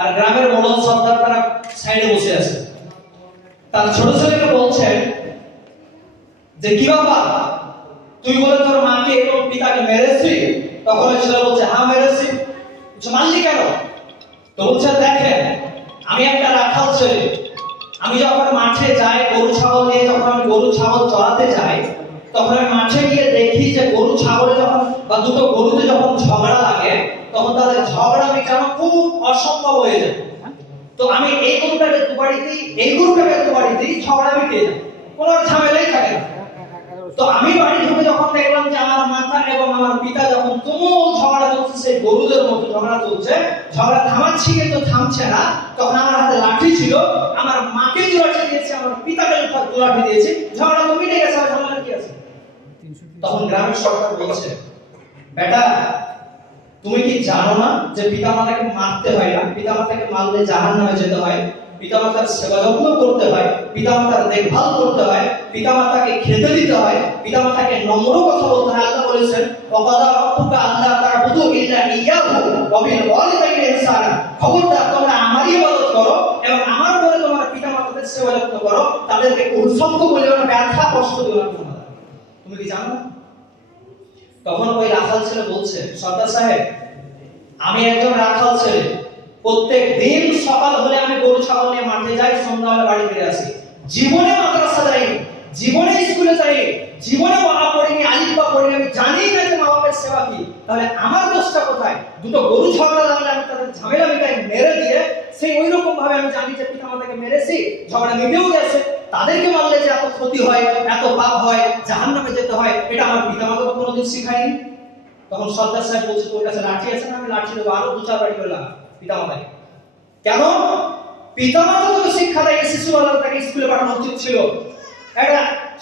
আর গ্রামের মোড়ল সর্দার তারা সাইডে বসে আছে। তার ছোট ছেলেকে বলছেন যে কি বাবা, তুই বলে তোর মাকে এবং পিতাকে মেরেছিস? তখন ওই ছেলে বলছে হ্যাঁ মেরেছি। বলছে মারলি কেন? তো বলছে দেখেন, আমি একটা রাখাল ছেলে, আমি যখন মাঠে যাই গরু ছাগল নিয়ে, যখন আমি গরু ছাগল চড়াতে যাই, তখন আমি মাঠে গিয়ে দেখি যে গরু ছাগলে যখন বা দুটো গরুতে যখন ঝগড়া লাগে, তখন তাদের ঝগড়া মেটানো খুব অসম্ভব হয়ে যায়। তো আমি এই গরুটাকে দুবাড়ি দিই, এই গরুটাকে দুবাড়ি দিই, ঝগড়া মিটে যায়, কোনো ঝামেলাই থাকে না। তো আমি বাড়ি ঢুকে যখন দেখলাম যে আমার মাতা এবং আমার পিতা যখন তুমুল ঝগড়া চলছে, সেই গরুদের মতো ঝগড়া চলছে, ঝগড়া থামাচ্ছি কিন্তু থামছে না, তখন আমার হাতে লাঠি ছিল, আমার মাকে 2 লাঠি দিয়েছি, আমার পিতাকে 2 লাঠি দিয়েছি, ঝগড়া তো মিটে গেছে, আর ঝামেলা কি আছে? তখন গ্রামের সরকার বলছে বেটা, তুমি কি জানো না যে পিতামাতাকে মারতে হয় না? পিতামাতাকে মারলে জাহান্নামে যেতে হয়। পিতামাতার সেবা যত্ন করতে হয়, পিতামাতার দেখভাল করতে হয়, পিতামাতাকে খেতে দিতে হয়, পিতামাতাকে নম্র কথা বলতে হয়। আল্লাহ বলেছেন ওয়াকাদা রাব্বুকা আল্লা তা'বুদু ইল্লা ইয়্যাহু ওয়া বিল ওয়ালিদাইনি ইহসানা। খবরদার, তোমরা আমারই ইবাদত করো এবং আমার পরে তোমার পিতামাতাদের সেবা যত্ন করো, তাদেরকে উৎসঙ্গ বলিও না, ব্যথা কষ্ট দিও না। তুমি কি জানো? তখন ওই রাখাল ছেলে বলছে সর্দার সাহেব, আমি একজন রাখাল ছেলে, প্রত্যেক দিন সকাল হলে আমি গরু ছাগল নিয়ে মাঠে যাই, সন্ধ্যা হলে বাড়ি ফিরে আসি। জীবনে মাদ্রাসা যাইনি, জীবনে স্কুলে যাইনি, জীবনে মহা পড়িনি, আলিফ বা পড়িনি, আমি জানি না যে মা বাবার সেবা কি। তাহলে আমার দোষটা কোথায়? দুটো গরু ঝগড়া লাগলে আমি তাদের ঝামেলা মিটাই মেরে দিয়ে, সেই ওই রকম ভাবে আমি জানি যে পিতা মাতাকে মেরেছি, ঝগড়া মিটেও গেছে, তাদেরকে মারলে যে এত ক্ষতি হয়, এত পাপ হয়, জাহান্নামে যেতে হয়, এটা আমার পিতা মাতা কোনোদিন শিখায়নি। তখন সর্দার সাহেব বলছে তোর কাছে লাঠি আছে না? আমি লাঠি দেবো, আরো 2-4 বাড়ি করলাম পিতা মাতাকে। কেন? পিতা মাতা তোকে শিক্ষা দেয়, শিশুবেলা তাকে স্কুলে পাঠানো উচিত ছিল, একটা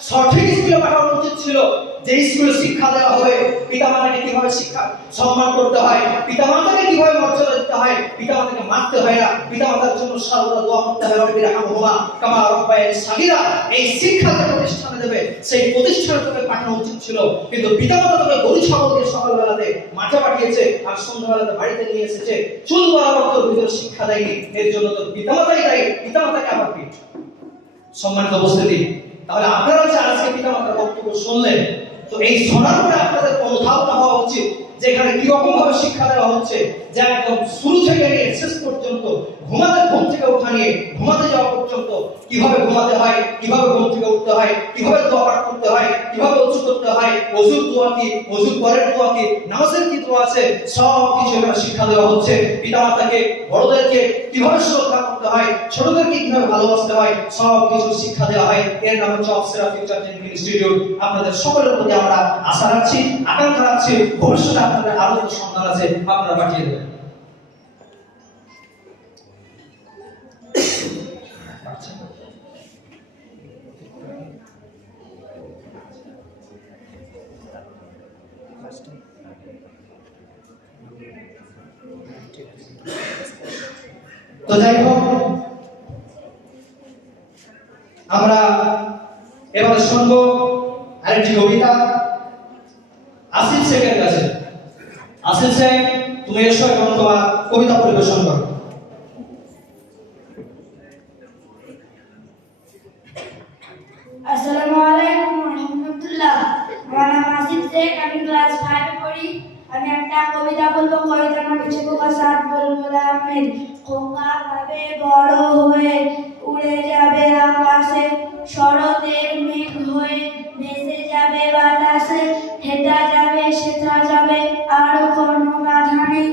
সঠিক স্কুলে পাঠানো উচিত ছিল, যে স্কুলে শিক্ষা দেওয়া হবে পিতামাতাকে কিভাবে শিক্ষা সম্মান করতে হয়, পিতামাতাকে কিভাবে মর্যাদা দিতে হয়, পিতামাতাকে মারতে হয় না, পিতামাতার জন্য সর্বদা দোয়া করতে হয় রব্বি রহমহুমা কামা রাব্বায়ানি সাগীরা। এই শিক্ষা যে প্রতিষ্ঠানে দেবে, সেই প্রতিষ্ঠানে তোকে পাঠানো উচিত ছিল। কিন্তু পিতামাতা তোকে গরু ছাগলকে সকালবেলাতে মাঠে পাঠিয়েছে, আর সন্ধ্যাবেলাতে বাড়িতে নিয়ে এসেছে, চুল বরাবর তোর ভিতরে শিক্ষা দেয়নি। এর জন্য তোর পিতামাতাই দায়ী, পিতামাতাকে আবার পিঠ। সম্মানিত উপস্থিতি, তাহলে আপনারা যে আজকে পিতামাতার বক্তব্য শুনলেন, তো এই শোনার পরে আপনাদের অনুধাবন হওয়া উচিত যেখানে কি রকম ভাবে শিক্ষা দেওয়া হচ্ছে, যে একদম শুরু থেকে নিয়ে শেষ পর্যন্ত ঘুম থেকে ওঠা নিয়ে ঘুমাতে যাওয়া পর্যন্ত কিভাবে ঘুমাতে হয়, কিভাবে ঘুম থেকে উঠতে হয়, কিভাবে দোয়া পাঠ করতে হয়, কিভাবে ওযু করতে হয়, ওযুর দোয়া কি, ওযুর পরের দোয়া কি, নামাজের কি দোয়া আছে, সব কিছু এখানে শিক্ষা দেওয়া হচ্ছে। পিতামাতাকে, বড়দেরকে কিভাবে শ্রদ্ধা করতে হয়, ছোটদেরকে কিভাবে ভালোবাসতে হয়, সব কিছু শিক্ষা দেওয়া হয়। এর নাম হচ্ছে অপসরা ফিউচার ট্রেনিং ইনস্টিটিউট। আপনাদের সকলের প্রতি আমরা আশা রাখছি, আকাঙ্ক্ষা রাখছি, ভবিষ্যতে আপনাদের আরো যত সন্তান আছে আপনারা পাঠিয়ে দেবেন। তো যাই হোক, আমরা এবারে শুনবো আরেকটি কবিতা আসিফ শেখের কাছে। আসিফ শেখ, তুমি এসো এবং তোমার কবিতা পরিবেশন করো। আসসালামু আলাইকুম ওয়া রাহমাতুল্লাহ। আমার নাম আসিফ শেখ, আমি ক্লাস 5 এ পড়ি। আমি একটা কবিতা বলবো। কবিতার নাম হচ্ছে খোকা সাদ বুলবুল আহমেদ। খোকা ভাবে বড় হয়ে উড়ে যাবে আকাশে, শরতের মেঘ হয়ে ভেসে যাবে বাতাসে, হেঁটা যাবে শেখা যাবে আর কোনো বাধা নেই,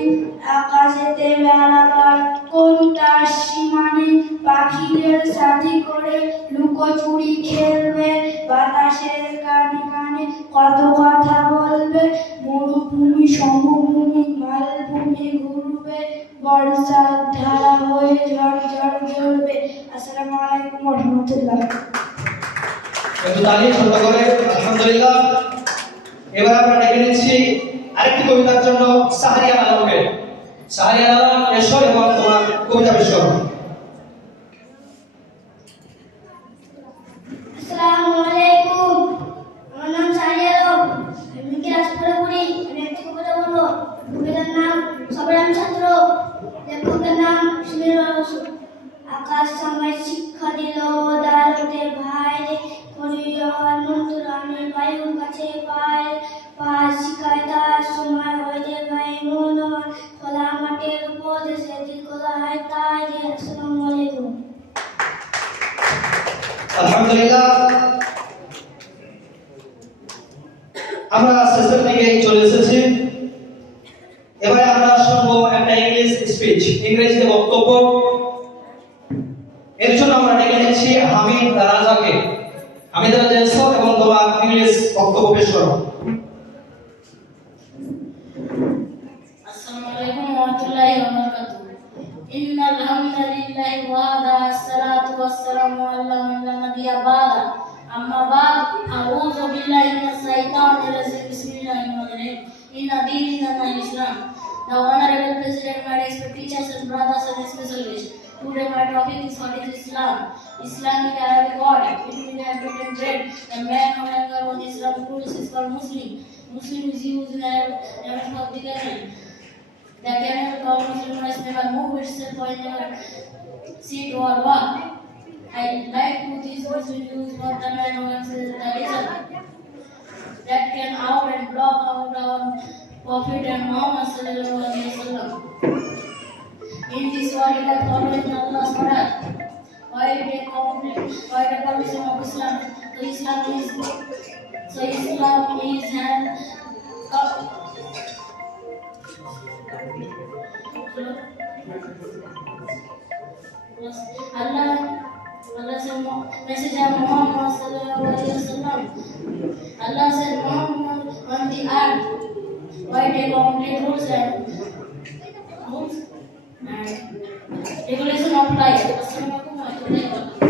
আকাশেতে বেড়াবার কোনটা সীমা নেই, পাখিদের সাথী করে লুকোচুরি খেলবে, বাতাসের কানে কানে কত কথা বলবে, মরুভূমি সমভূমি মালভূমি ঘুরবে, বর্ষার ধারা হয়ে ঝড় ঝড় ঝরবে। আসসালামু আলাইকুম ওয়া রাহমাতুল্লাহ। একটু তালি ছোট করে আলহামদুলিল্লাহ। এবার আমরা ডেকে নিচ্ছি আরেকটি কবিতার জন্য শাহরিয়ার আলমকে। শাহরিয়ার আলম, এসো এবং তোমার কবিতা পেশ করো। আসসালামু আলাইকুম। আমার নাম শাহরিয়ার আলম। আমি ক্লাস 4 পড়ি। আমি একটা কবিতা বলবো। কবিতার নাম সবার ছাত্র। লেখকের নাম সুনীল বসু। আকাশ আমায় শিক্ষা দিল দারুতে ভাই, পরিবার নতুন আমি বায়ুর কাছে পাই, পা শিখায় তার সময় হয় যে ভাই মন খোলা মাঠের উপদেশে দিল খোলা হয় তাই। আসসালামু আলাইকুম। আলহামদুলিল্লাহ, আমরা শেষের দিকে চলে এসেছি। এবারে আমরা শুনবো একটা ইংলিশ স্পিচ, ইংরেজিতে বক্তব্য। এর জন্য আমরা ডেকে নিচ্ছি হামিদ রাজাকে। হামিদ রাজা, এসো এবং তোমার ইংলিশ বক্তব্য পেশ করো। السلام عليكم ورحمة الله وبركاته. إن الحمد لله وحده الصلاة والسلام على من لا نبي بعده. أما بعد أعوذ بالله من الشيطان الرجيم. بسم الله الرحمن الرحيم. إن ديننا الإسلام. The Honorable President, my respected teachers and brothers and special guests. Today my topic is what is Islam. Islamic Arabic word. It means and bread. The man who anger on Islam rules is called Muslim. Muslim is used in Arabic for the camel. The camel called Muslim must never move itself or never sit or walk. I like to these Muslim use for the man who answers the reason that can out and block out our Prophet and Muhammad sallallahu alaihi wasallam. In this world, we are following Allah's order. Why the permission of Islam? So Islam is an Allah said message of Muhammad sallallahu alaihi wasallam. Allah said Muhammad on the earth. Why they complete rules and regulation of life. Assalamualaikum warahmatullahi wabarakatuh.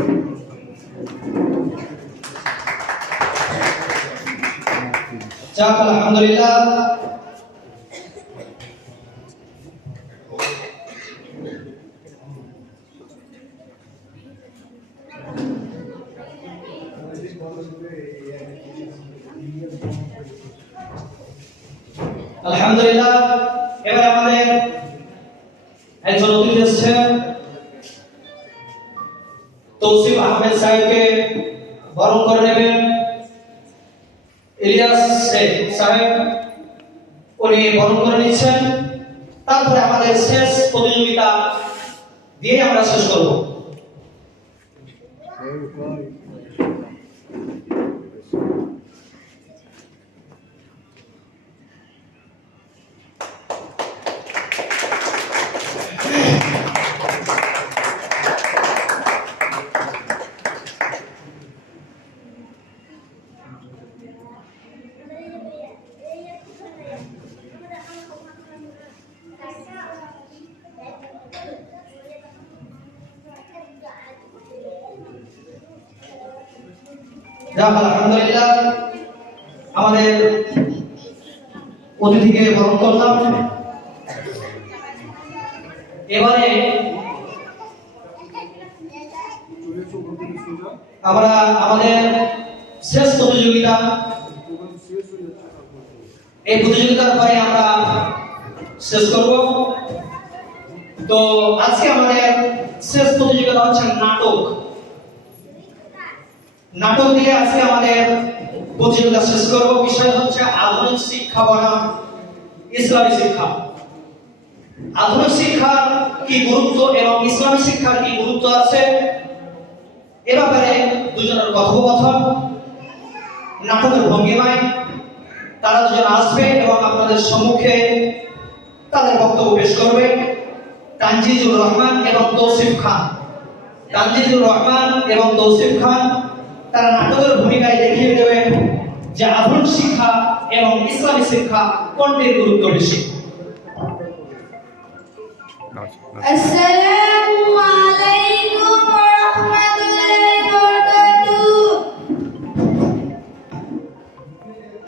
যাক, আলহামদুলিল্লাহ। আলহামদুলিল্লাহ, এবার আমাদের একজন অতিথি এসেছেন, তৌসিফ আহমেদ সাহেবকে বরণ করে নেবেন। ইলিয়াস শেখ সাহেব, উনি বরণ করে নিচ্ছেন। তারপরে আমাদের শেষ প্রতিযোগিতা দিয়ে আমরা শেষ করব। যাক আলহামদুলিল্লাহ, আমাদের অতিথিকে বরণ করলাম। এবারে আমরা আমাদের শেষ প্রতিযোগিতা, এই প্রতিযোগিতার পরে আমরা শেষ করব। তো আজকে আমাদের শেষ প্রতিযোগিতা হচ্ছে নাটক। নাটক দিয়ে আজকে আমাদের প্রতিযোগিতা শেষ করব। বিষয় হচ্ছে আধুনিক শিক্ষা বনাম ইসলামী শিক্ষা। আধুনিক শিক্ষার কি গুরুত্ব এবং ইসলামী শিক্ষার কি গুরুত্ব আছে এ ব্যাপারে দুজনের কথোপকথন নাটকের ভঙ্গিমায় তারা দুজন আসবে এবং আপনাদের সম্মুখে তাদের বক্তব্য পেশ করবে। তানজিদুর রহমান এবং তৌসিফ খান। তানজিদুর রহমান এবং তৌসিফ খান তারা নাটকের ভূমিকায় দেখিয়ে দেবেন যে আধুনিক শিক্ষা এবং ইসলামী শিক্ষা কোনটির গুরুত্ব বেশি। আসসালামু আলাইকুম ওয়া রাহমাতুল্লাহি ওয়া বারাকাতুহু।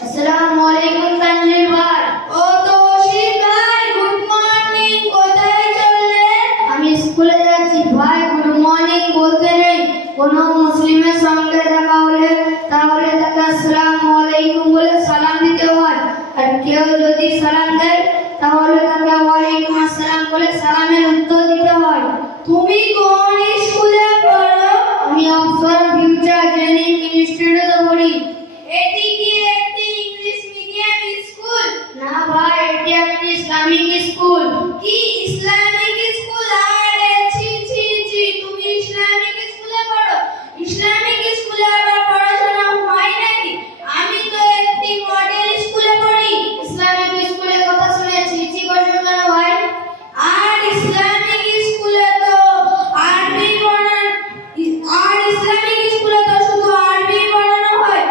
আসসালামু আলাইকুম তানজির ভাই। ও তৌসিফ ভাই, গুড মর্নিং। কোথায় চললে? আমি স্কুলে যাচ্ছি ভাই। গুড মর্নিং বলতে নেই, কোন মুসলিমের সঙ্গে দেখা হলে তাহলে তাকে আসসালামু আলাইকুম বলে সালাম দিতে হয়, আর কেউ যদি সালাম দেয় তাহলে তাকে ওয়ালাইকুম আসসালাম বলে সালামের উত্তর দিতে হয়। তুমি কোন স্কুলে পড়ো? আমি অক্সফোর্ড ফিউচার ট্রেনিং ইনস্টিটিউটে পড়ি। এটি কি একটি ইংলিশ মিডিয়াম স্কুল? না ভাই, এটি একটি ইসলামিক স্কুল। কি ইসলামিক স্কুল? আরে ছি ছি ছি, তুমি ইসলামিক স্কুলে পড়ো? ইসলামিক স্কুলে আবার পড়াশোনা হয় নাকি? আমি তো একটি মডেল স্কুলে পড়ি। ইসলামিক স্কুলের কথা শুনেছি, ছি করছো কেন ভাই? আর ইসলামিক স্কুলে তো আরবি পড়ানো, আর ইসলামিক স্কুলে তো শুধু আরবি পড়ানো হয়।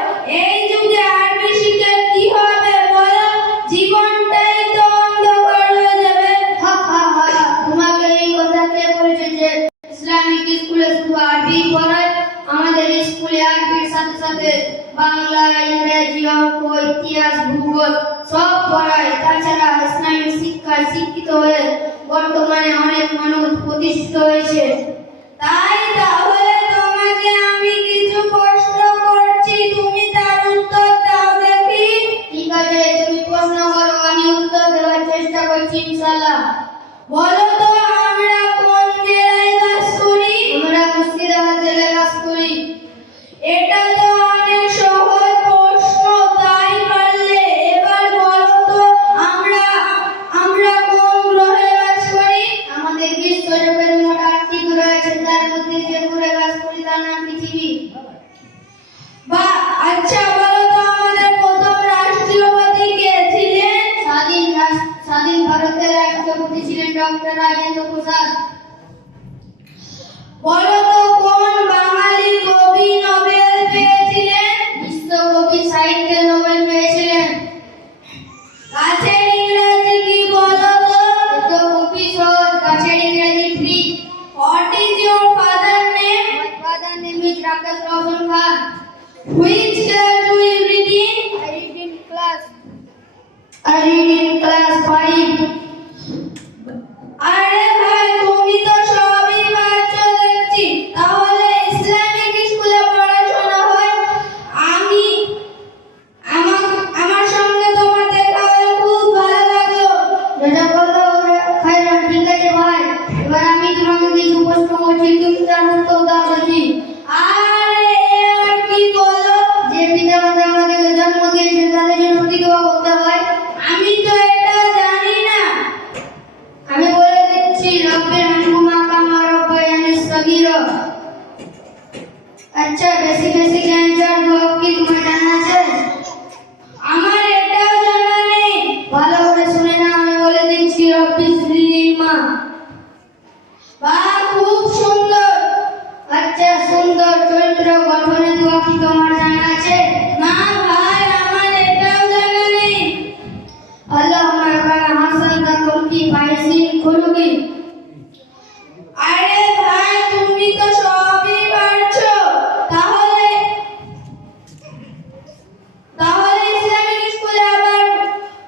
এই যুগে আরবি শিখে কি হবে বলো? জীবনটাই তো অন্ধকার হয়ে যাবে। হা হা হা, তোমাকে এই কথা কে বলেছে যে ইসলামিক স্কুলে শুধু আরবি পড়ায়? আমাদের স্কুলে আরবির সাথে সাথে বাংলা, ইংরেজি, অঙ্ক, ইতিহাস, ভূগোল সব পড়ায়। তাছাড়া ইসলামিক শিক্ষায় শিক্ষিত হয়ে বর্তমানে অনেক মানুষ প্রতিষ্ঠিত হয়েছে। তাই তাহলে তোমাকে আমি কিছু প্রশ্ন করছি, তুমি তার উত্তর দাও দেখি। ঠিক আছে, তুমি প্রশ্ন করো, আমি উত্তর দেওয়ার চেষ্টা করছি ইনশাআল্লাহ। বলো তো, আমরা কোন জেলায় বাস করি? আমরা মুর্শিদাবাদ জেলায় বাস করি। এটা তো অনেক সহজ প্রশ্ন, তাই পারলে। এবার বলো তো, আমরা আমরা কোন গ্রহে বাস করি? আমাদের বিশ্বজগতের মোট 8টি গ্রহ আছে, তার মধ্যে যে গ্রহে বাস করি তার নাম পৃথিবী। বা আচ্ছা, বলো তো, আমাদের প্রথম রাষ্ট্রপতি কে ছিলেন? স্বাধীন ভারতের রাষ্ট্রপতি ছিলেন ডক্টর রাজেন্দ্র প্রসাদ। বলো তো, কোন বাঙালি কবি নোবেল পেয়েছিলেন? বিশ্বকবি সাহিত্যে নোবেল পেয়েছিলেন। গাছের ইংরেজি কি বলো তো? এত খুবই সহজ, গাছের ইংরেজি tree. What is your father name? My father name is Rakesh Roshan Khan. Which class do you read in? I read in class 5. আরে ভাই, তুমি তো সবই পারছো দেখছি। তাহলে ইসলামিক স্কুলে পড়াশোনা হয়। আমার সঙ্গে তোমার দেখা হয়ে খুব ভালো লাগলো। খাইরান, ঠিক আছে ভাই। এবার আমি তোমাকে কিছু প্রশ্ন করছি, তুমি তার উত্তর দাও দেখি। আরে আর কি বলো? যে পিতামাতা আমাদেরকে জন্ম দিয়েছে তাদের জন্য কি দোয়া করতে হয়? আমি তো মিলির মা। বা খুব সুন্দর। আচ্ছা, সুন্দর চরিত্র গঠনের দোয়া কি তোমার জানা আছে? না ভাই, আমার এটাও জানা নেই। আল্লাহুম্মা রাব্বানা হাসানাতা তুকি ফাইসিন খুলুকি। আরে ভাই, তুমি তো সবই পারছো। তাহলে ইসলামিক স্কুলে আবার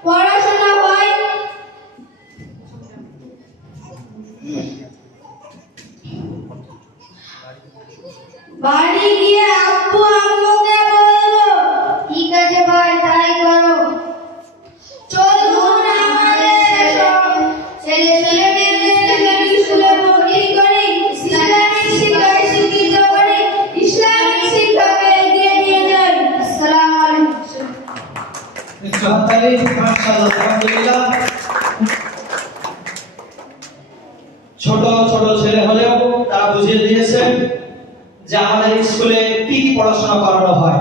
পড়াশোনা হয়? বাড়ি গিয়ে আব্বু আম্মুকে বলবো। ঠিক আছে ভাই, তাই করো। চলুন আমাদের সব ছেলেমেয়েদের ইসলামিক স্কুলে ভর্তি করি, ইসলামিক শিক্ষায় শিক্ষিত করি, ইসলামিক শিক্ষাকে এগিয়ে নিয়ে যাই। আসসালামু আলাইকুম। মাশাআল্লাহ, আলহামদুলিল্লাহ। ছোট ছোট ছেলে হলেও তারা বুঝিয়ে দিয়েছেন যে আমাদের স্কুলে কি কি পড়াশোনা করানো হয়।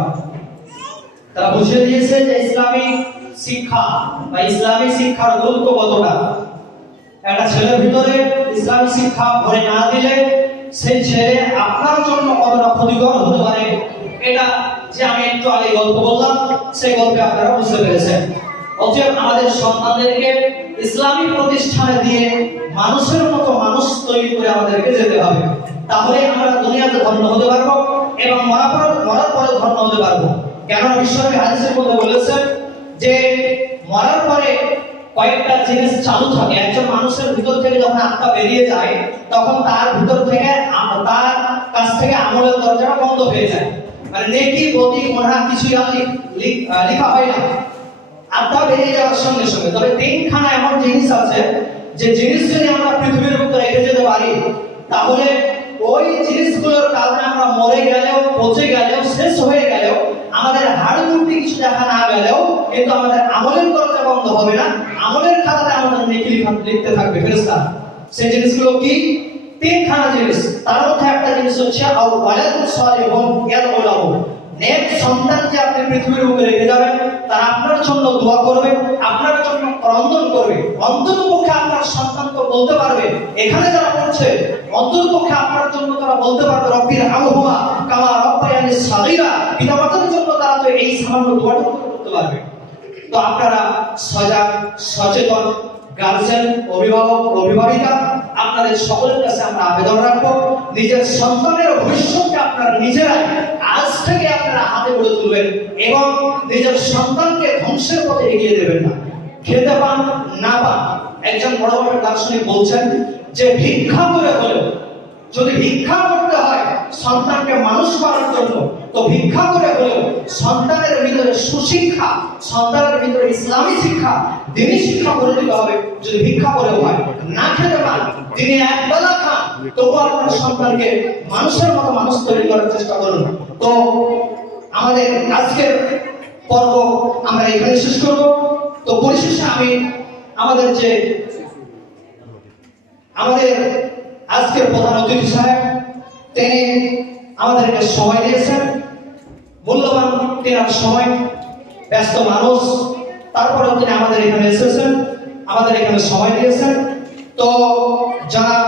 তারা বুঝিয়ে দিয়েছে যে ইসলামিক শিক্ষা বা ইসলামিক শিক্ষার গুরুত্ব কতটা। একটা ছেলের ভিতরে ইসলামিক শিক্ষা ভরে না দিলে সেই ছেলে আপনার জন্য কতটা ক্ষতিকর হতে পারে, এটা যে আমি একটু আগে গল্প বললাম সেই গল্পে আপনারা বুঝতে পেরেছেন। অতএব আমাদের সন্তানদেরকে ইসলামিক প্রতিষ্ঠানে দিয়ে মানুষের মতো মানুষ তৈরি করে আমাদেরকে যেতে হবে। তাহলে আমরা দুনিয়াতে ধন্য হতে পারবো এবং মরার পরে ধন্য হতে পারবো। কেন বিশ্বনবী হাদিসের মধ্যে বলেছেন যে মরার পরে কয়েকটা জিনিস চালু থাকে। একজন মানুষের ভিতর থেকে যখন আত্মা বেরিয়ে যায় তখন তার ভিতর থেকে তার কাছ থেকে আমলের দরজাটা বন্ধ হয়ে যায়। মানে নেকি বদি গুনাহ কিছুই আর লেখা হয় না আত্মা বেরিয়ে যাওয়ার সঙ্গে সঙ্গে। তবে তিনখানা এমন জিনিস আছে যে জিনিস যদি আমরা পৃথিবীর মধ্যে রেখে যেতে পারি তাহলে ওই জিনিসগুলোর কারণে আমরা মরে গেলেও, পচে গেলেও, শেষ হয়ে গেলেও, আমাদের হাড় মুড়ি কিছু দেখা না গেলেও কিন্তু আমাদের আমলের দরজা বন্ধ হবে না। আমলের খাতাতে আমাদের নেকি লিখতে থাকবে ফেরেশতা। সেই জিনিসগুলো কি? তিনখানা জিনিস। তার মধ্যে একটা জিনিস হচ্ছে আও ওয়ালাদুন সালিহুন ইয়াদউলাহু। নেক সন্তান যে আপনি পৃথিবীর উপরে রেখে যাবেন তারা আপনার জন্য দোয়া করবে, আপনার জন্য ক্রন্দন করবে। অন্ততপক্ষে আপনার সন্তান তো বলতে পারবে, এখানে যারা পড়ছে অন্ততপক্ষে আপনার জন্য তারা বলতে পারবে রব্বির হামহুমা কামা রাব্বায়ানি সাগীরা। পিতামাতার জন্য তারা তো এই সামান্য দোয়াটা করতে পারবে। তো আপনারা সজাগ, সচেতন গার্জিয়ান, অভিভাবক, অভিভাবিকা, আপনাদের সকলের কাছে আমরা আবেদন রাখবো নিজের সন্তানের ভবিষ্যৎকে আপনারা নিজেরাই আজ থেকে আপনারা হাতে গড়ে তুলবেন এবং নিজের সন্তানকে ধ্বংসের পথে এগিয়ে দেবেন না। খেতে পান না পান, একজন বড় বড় দার্শনিক বলছেন যে ভিক্ষা করে হলেও, যদি ভিক্ষা করতে হয় সন্তানকে মানুষ করার জন্য, তো ভিক্ষা করে হলেও সন্তানের ভিতরে সুশিক্ষা, সন্তানের ভিতরে ইসলামী শিক্ষা, দ্বীনি শিক্ষা করে দিতে হবে। যদি ভিক্ষা করে হয়, না খেতে পান, দিনে একবেলা খান, তবু আপনার সন্তানকে মানুষের মতো মানুষ তৈরি করার চেষ্টা করুন। তো আমাদের আজকের পর্ব আমরা এখানে শেষ করব। তো পরিশেষে আমি আমাদের আজকের প্রধান অতিথি সাহেব, তিনি আমাদেরকে সময় দিয়েছেন, মূল্যবান তেনার সময়, ব্যস্ত মানুষ, তারপরেও তিনি আমাদের এখানে এসেছেন, আমাদের এখানে সময় দিয়েছেন। তো জনাব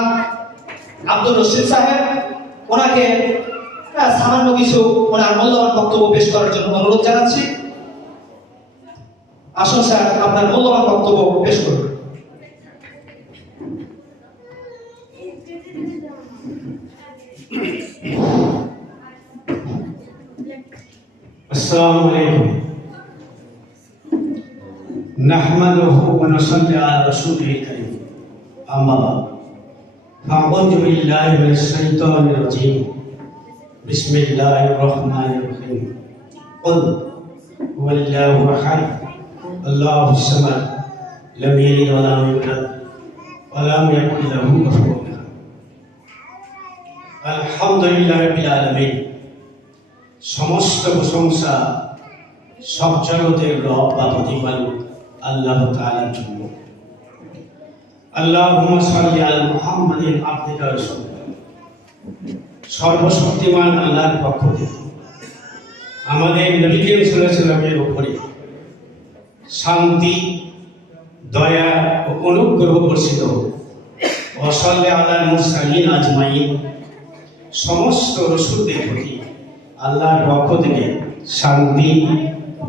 আব্দুর রশিদ সাহেব, ওনাকে সামান্য কিছু ওনার মূল্যবান বক্তব্য পেশ করার জন্য অনুরোধ জানাচ্ছি। আসুন স্যার, আপনার মূল্যবান বক্তব্য পেশ করুন। السلام عليكم نحمده ونصلي على رسوله الكريم أما بعد فأعوذ بالله من الشيطان الرجيم بسم الله الرحمن الرحيم قل هو الله أحد الله الصمد لم يلد ولم يولد ولم يكن له كفوا أحد الحمد لله رب العالمين সমস্ত প্রশংসা সব জগতের রব বা প্রতিপালক আল্লাহ তাআলার জন্য। আল্লাহুম্মা সাল্লি আলা মুহাম্মাদিন আবদিকা ওয়া রাসূলিকা। সর্বশক্তিমান আল্লাহর পক্ষ থেকে আমাদের নবী করিম সাল্লাল্লাহু আলাইহি ওয়াসাল্লামের উপরে শান্তি, দয়া ও অনুগ্রহ বর্ষিত হোক। ওয়াসাল্লি আলাল মুরসালিন আজমাইন। সমস্ত রসুলদের প্রতি আল্লাহর পক্ষ থেকে শান্তি,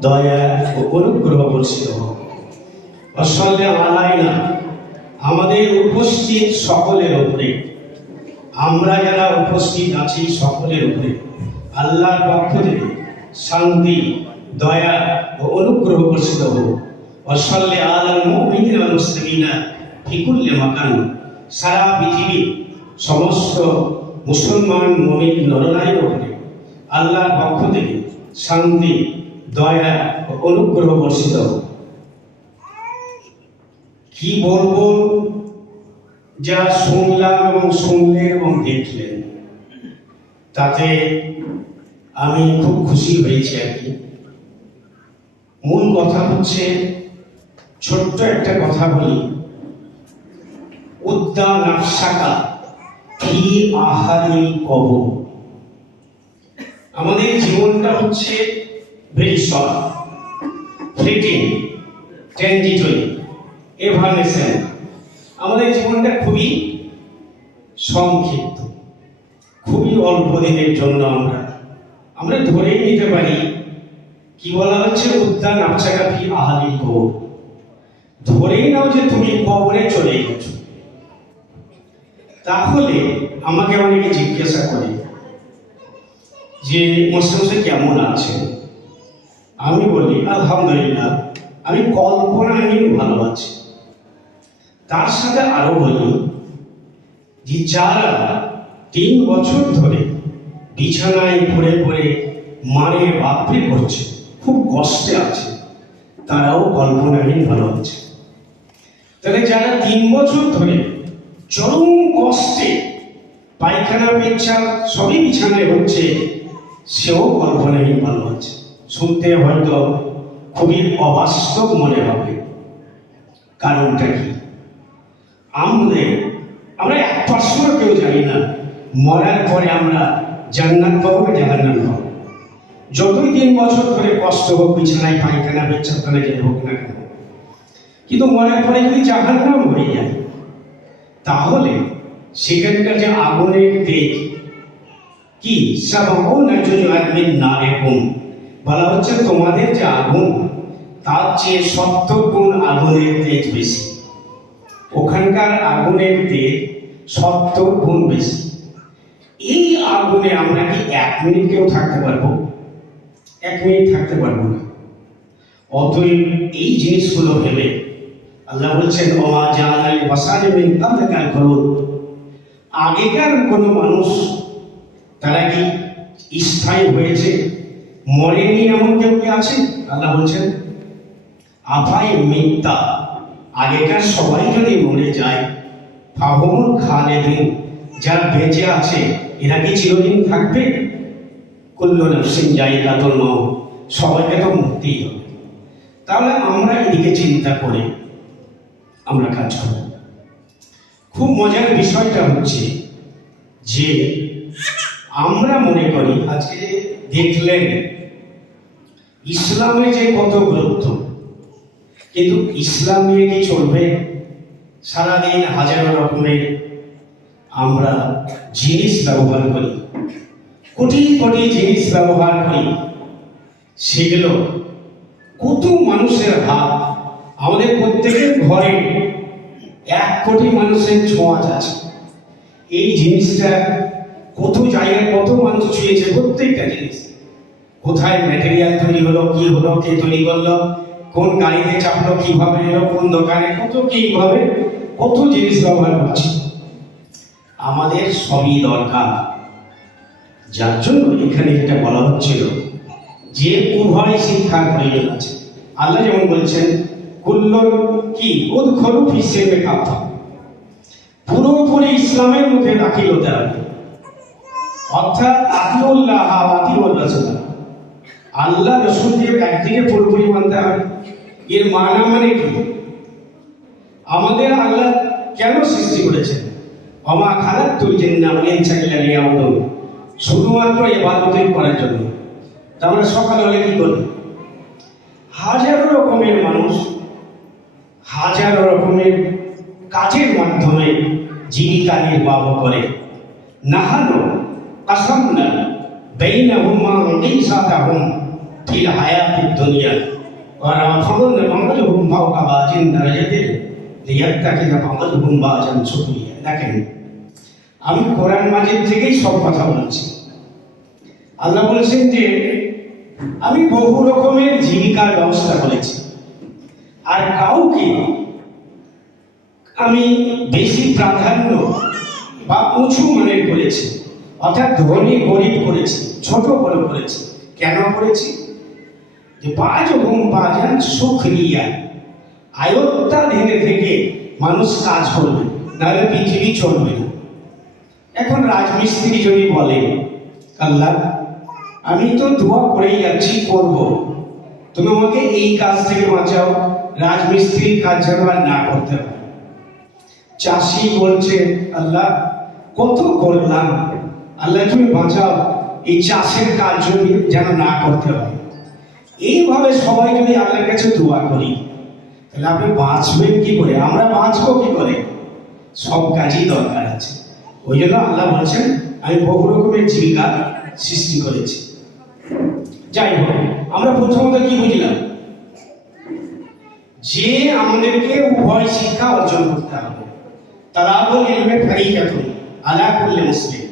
দয়া ও অনুগ্রহ বর্ষিত হোক। ওয়াসাল্লি আলাইনা, আমাদের উপস্থিত সকলের উপরে, আমরা যারা উপস্থিত আছি সকলের উপরে আল্লাহর পক্ষ থেকে শান্তি, দয়া ও অনুগ্রহ বর্ষিত হোক। ওয়াসাল্লি আলাল মুমিনিনা ওয়াল মুসলিমিনা ফি কুল্লি মাকান, সারা পৃথিবীর সমস্ত মুসলমান মুমিন নরনারীর উপরে আল্লাহর পক্ষ থেকে শান্তি, দয়া ও অনুগ্রহ বর্ষিত হোক। কি বলবো, যা শুনলাম এবং শুনলেন এবং দেখলেন, তাতে আমি খুব খুশি হয়েছি আর কি। মূল কথা হচ্ছে, ছোট্ট একটা কথা বলি, উদ্দা নাফসাকা ফি আহারিল কবর। আমাদের জীবনটা হচ্ছে ভেরি শর্ট, ফ্লিটিং, ট্রানজিটরি, এভানেসেন্ট। আমাদের জীবনটা খুবই সংক্ষিপ্ত, খুবই অল্প দিনের জন্য আমরা ধরেই নিতে পারি। কি বলা হচ্ছে, উদ্যান নাফসাকা ফি আহারিল কবর। ধরেই নাও যে তুমি কবরে চলে গেছো। তাহলে আমাকে অনেকে জিজ্ঞাসা করে যে মোস্তাফা কেমন আছেন? আমি বলি আলহামদুলিল্লাহ, আমি কল্পনাহীন ভালো আছি। তার সাথে আরো বলি যে যারা 3 বছর ধরে বিছানায় পড়ে পড়ে মারে বাপরে করছে, খুব কষ্টে আছে, তারাও কল্পনাহীন ভালো আছে। তাহলে যারা 3 বছর ধরে চরম কষ্টে পায়খানা পেচ্ছাপ সবই বিছানায় হচ্ছে, সেও কল্পনাহীন ভালো আছে। শুনতে হয়তো খুবই অবাস্তব মনে হবে, কারণটা কি? আমরা 1% কেউ জানি না মরার পরে আমরা জান্নাত পাবো না জাহান্নাম পাবো। যতই 3 বছর ধরে কষ্ট হোক, বিছানায় পায়খানা পেচ্ছাপখানা যে হোক না কেন, কিন্তু মরার পরে যদি জাহান্নাম হয়ে যায়, তাহলে সেখানকার যে আগুনের তেজ, কি সাবাউনা জুজআমিন নারিকুম, বলা হচ্ছে তোমাদের যে আগুন, তার চেয়ে 70 গুণ আগুনের তেজ বেশি। ওখানকার আগুনের তেজ 70 গুণ বেশি। এই আগুনে আমরা কি 1 মিনিট কেউ থাকতে পারবো? 1 মিনিট থাকতে পারবো না। অতএব এই জিনিসগুলো ভেবে আল্লাহ বলছেন, ওমা জাআলা লিবাসারিন মিন কাবলিকাল খুলুদ। আগেকার কোনো মানুষ তারা কি স্থায়ী হয়েছে, মরেনি এমন কেউ কি আছে? আল্লাহ বলছেন আফাই মিথ্যা, আগেকার সবাই যদি মরে যায়, ফাহুমুল খালিদিন, যারা বেঁচে আছে এরা কি চিরদিন থাকবে? কুল্লু নাফসিন যায়িকাতুল মাউত, সবাইকে তো মরতেই হবে। তাহলে আমরা এদিকে চিন্তা করে আমরা কাজ করব। খুব মজার বিষয়টা হচ্ছে যে আমরা মনে করি, আজকে দেখলেন ইসলামে যে কত গুরুত্ব, কিন্তু ইসলাম নিয়ে কি চলবে? সারাদিন হাজারো রকমের আমরা জিনিস ব্যবহার করি, কোটি কোটি জিনিস ব্যবহার করি, সেগুলো কত মানুষের হাত। আমাদের প্রত্যেকের ঘরে 1 কোটি মানুষের ছোঁয়াচ আছে। এই জিনিসটা কত জায়গায় কত মানুষ ছুঁয়েছে, প্রত্যেকটা জিনিস। কোথায় ম্যাটেরিয়াল তৈরি হলো, কি হলো, কে তৈরি করলো, কোন গাড়িতে চাপলো, কিভাবে এলো, কোন দোকানে, কত কিভাবে কত জিনিস ব্যবহার করছি। আমাদের সবই দরকার, যার জন্য এখানে যেটা বলা হচ্ছিল যে উভয় শিক্ষার প্রয়োজন আছে। আল্লাহ যেমন বলছেন কুল্লুন কি উদখুলু ফি সিলমি কাফা, পুরোপুরি ইসলামের মধ্যে দাখিল হতে হবে। অর্থাৎ আতিউল্লাহ ওয়া আতিউর রাসূল, আল্লাহ রাসূলকে একদিকে পুরোপুরি মানতে হবে। এর মানে কি? আমাদের আল্লাহ কেন সৃষ্টি করেছেন? ওমা খালাকতুল জিন্না ওয়াল ইনসা ইল্লা লিয়াবুদুন, শুধুমাত্র ইবাদত করার জন্য। তা আমরা সকাল হলে কি করি? হাজারো রকমের মানুষ হাজারো রকমের কাজের মাধ্যমে জীবিকা নির্বাহ করে। নাহানু কাসামনা বাইনাহুম মাঈশাতাহুম ফিল হায়াতিদ দুনিয়া ওয়া রাফা'না বা'দাহুম ফাওকা বা'দিন দারাজাতিন লিয়াত্তাখিযা বা'দাহুম বা'দান সুখরিয়া। দেখেন, আমি কোরআন মাজিদ থেকেই সব কথা বলছি। আল্লাহ বলেছেন যে আমি বহু রকমের জীবিকার ব্যবস্থা করেছি, আর কাউকে আমি বেশি প্রাধান্য বা উঁচু মানের করেছি, অর্থাৎ ধনী গরিব করেছি, ছোট বড় করেছি। কেন করেছি? যে বাজহুম বাজান সুখরিয়া, আয়ত্তাধীনে থেকে মানুষ কাজ করবে, নাহলে পৃথিবী চলবে না। এখন রাজমিস্ত্রি যদি বলে, আল্লাহ আমি তো দোয়া করেই যাচ্ছি, করব, তুমি আমাকে এই কাজ থেকে বাঁচাও, রাজমিস্ত্রির কাজ যেন আর না করতে হয়। চাষি বলছে, আল্লাহ কত করলাম, আল্লাহ তুমি বাঁচাও, এই চাষের কাজ যদি যেন না করতে হয়। এইভাবে সবাই যদি আল্লাহর কাছে দোয়া করি, তাহলে আপনি বাঁচবেন কি করে, আমরা বাঁচবো কি করে? সব কাজই দরকার আছে। ওই জন্য আল্লাহ বলছেন আমি বহু রকমের জীবিকা সৃষ্টি করেছি। যাই হোক, আমরা প্রথমত কি বুঝলাম? যে আমাদেরকে উভয় শিক্ষা অর্জন করতে হবে। তালাবুল ইলমে ফারিজাতুন আলা কুল্লি মুসলিম,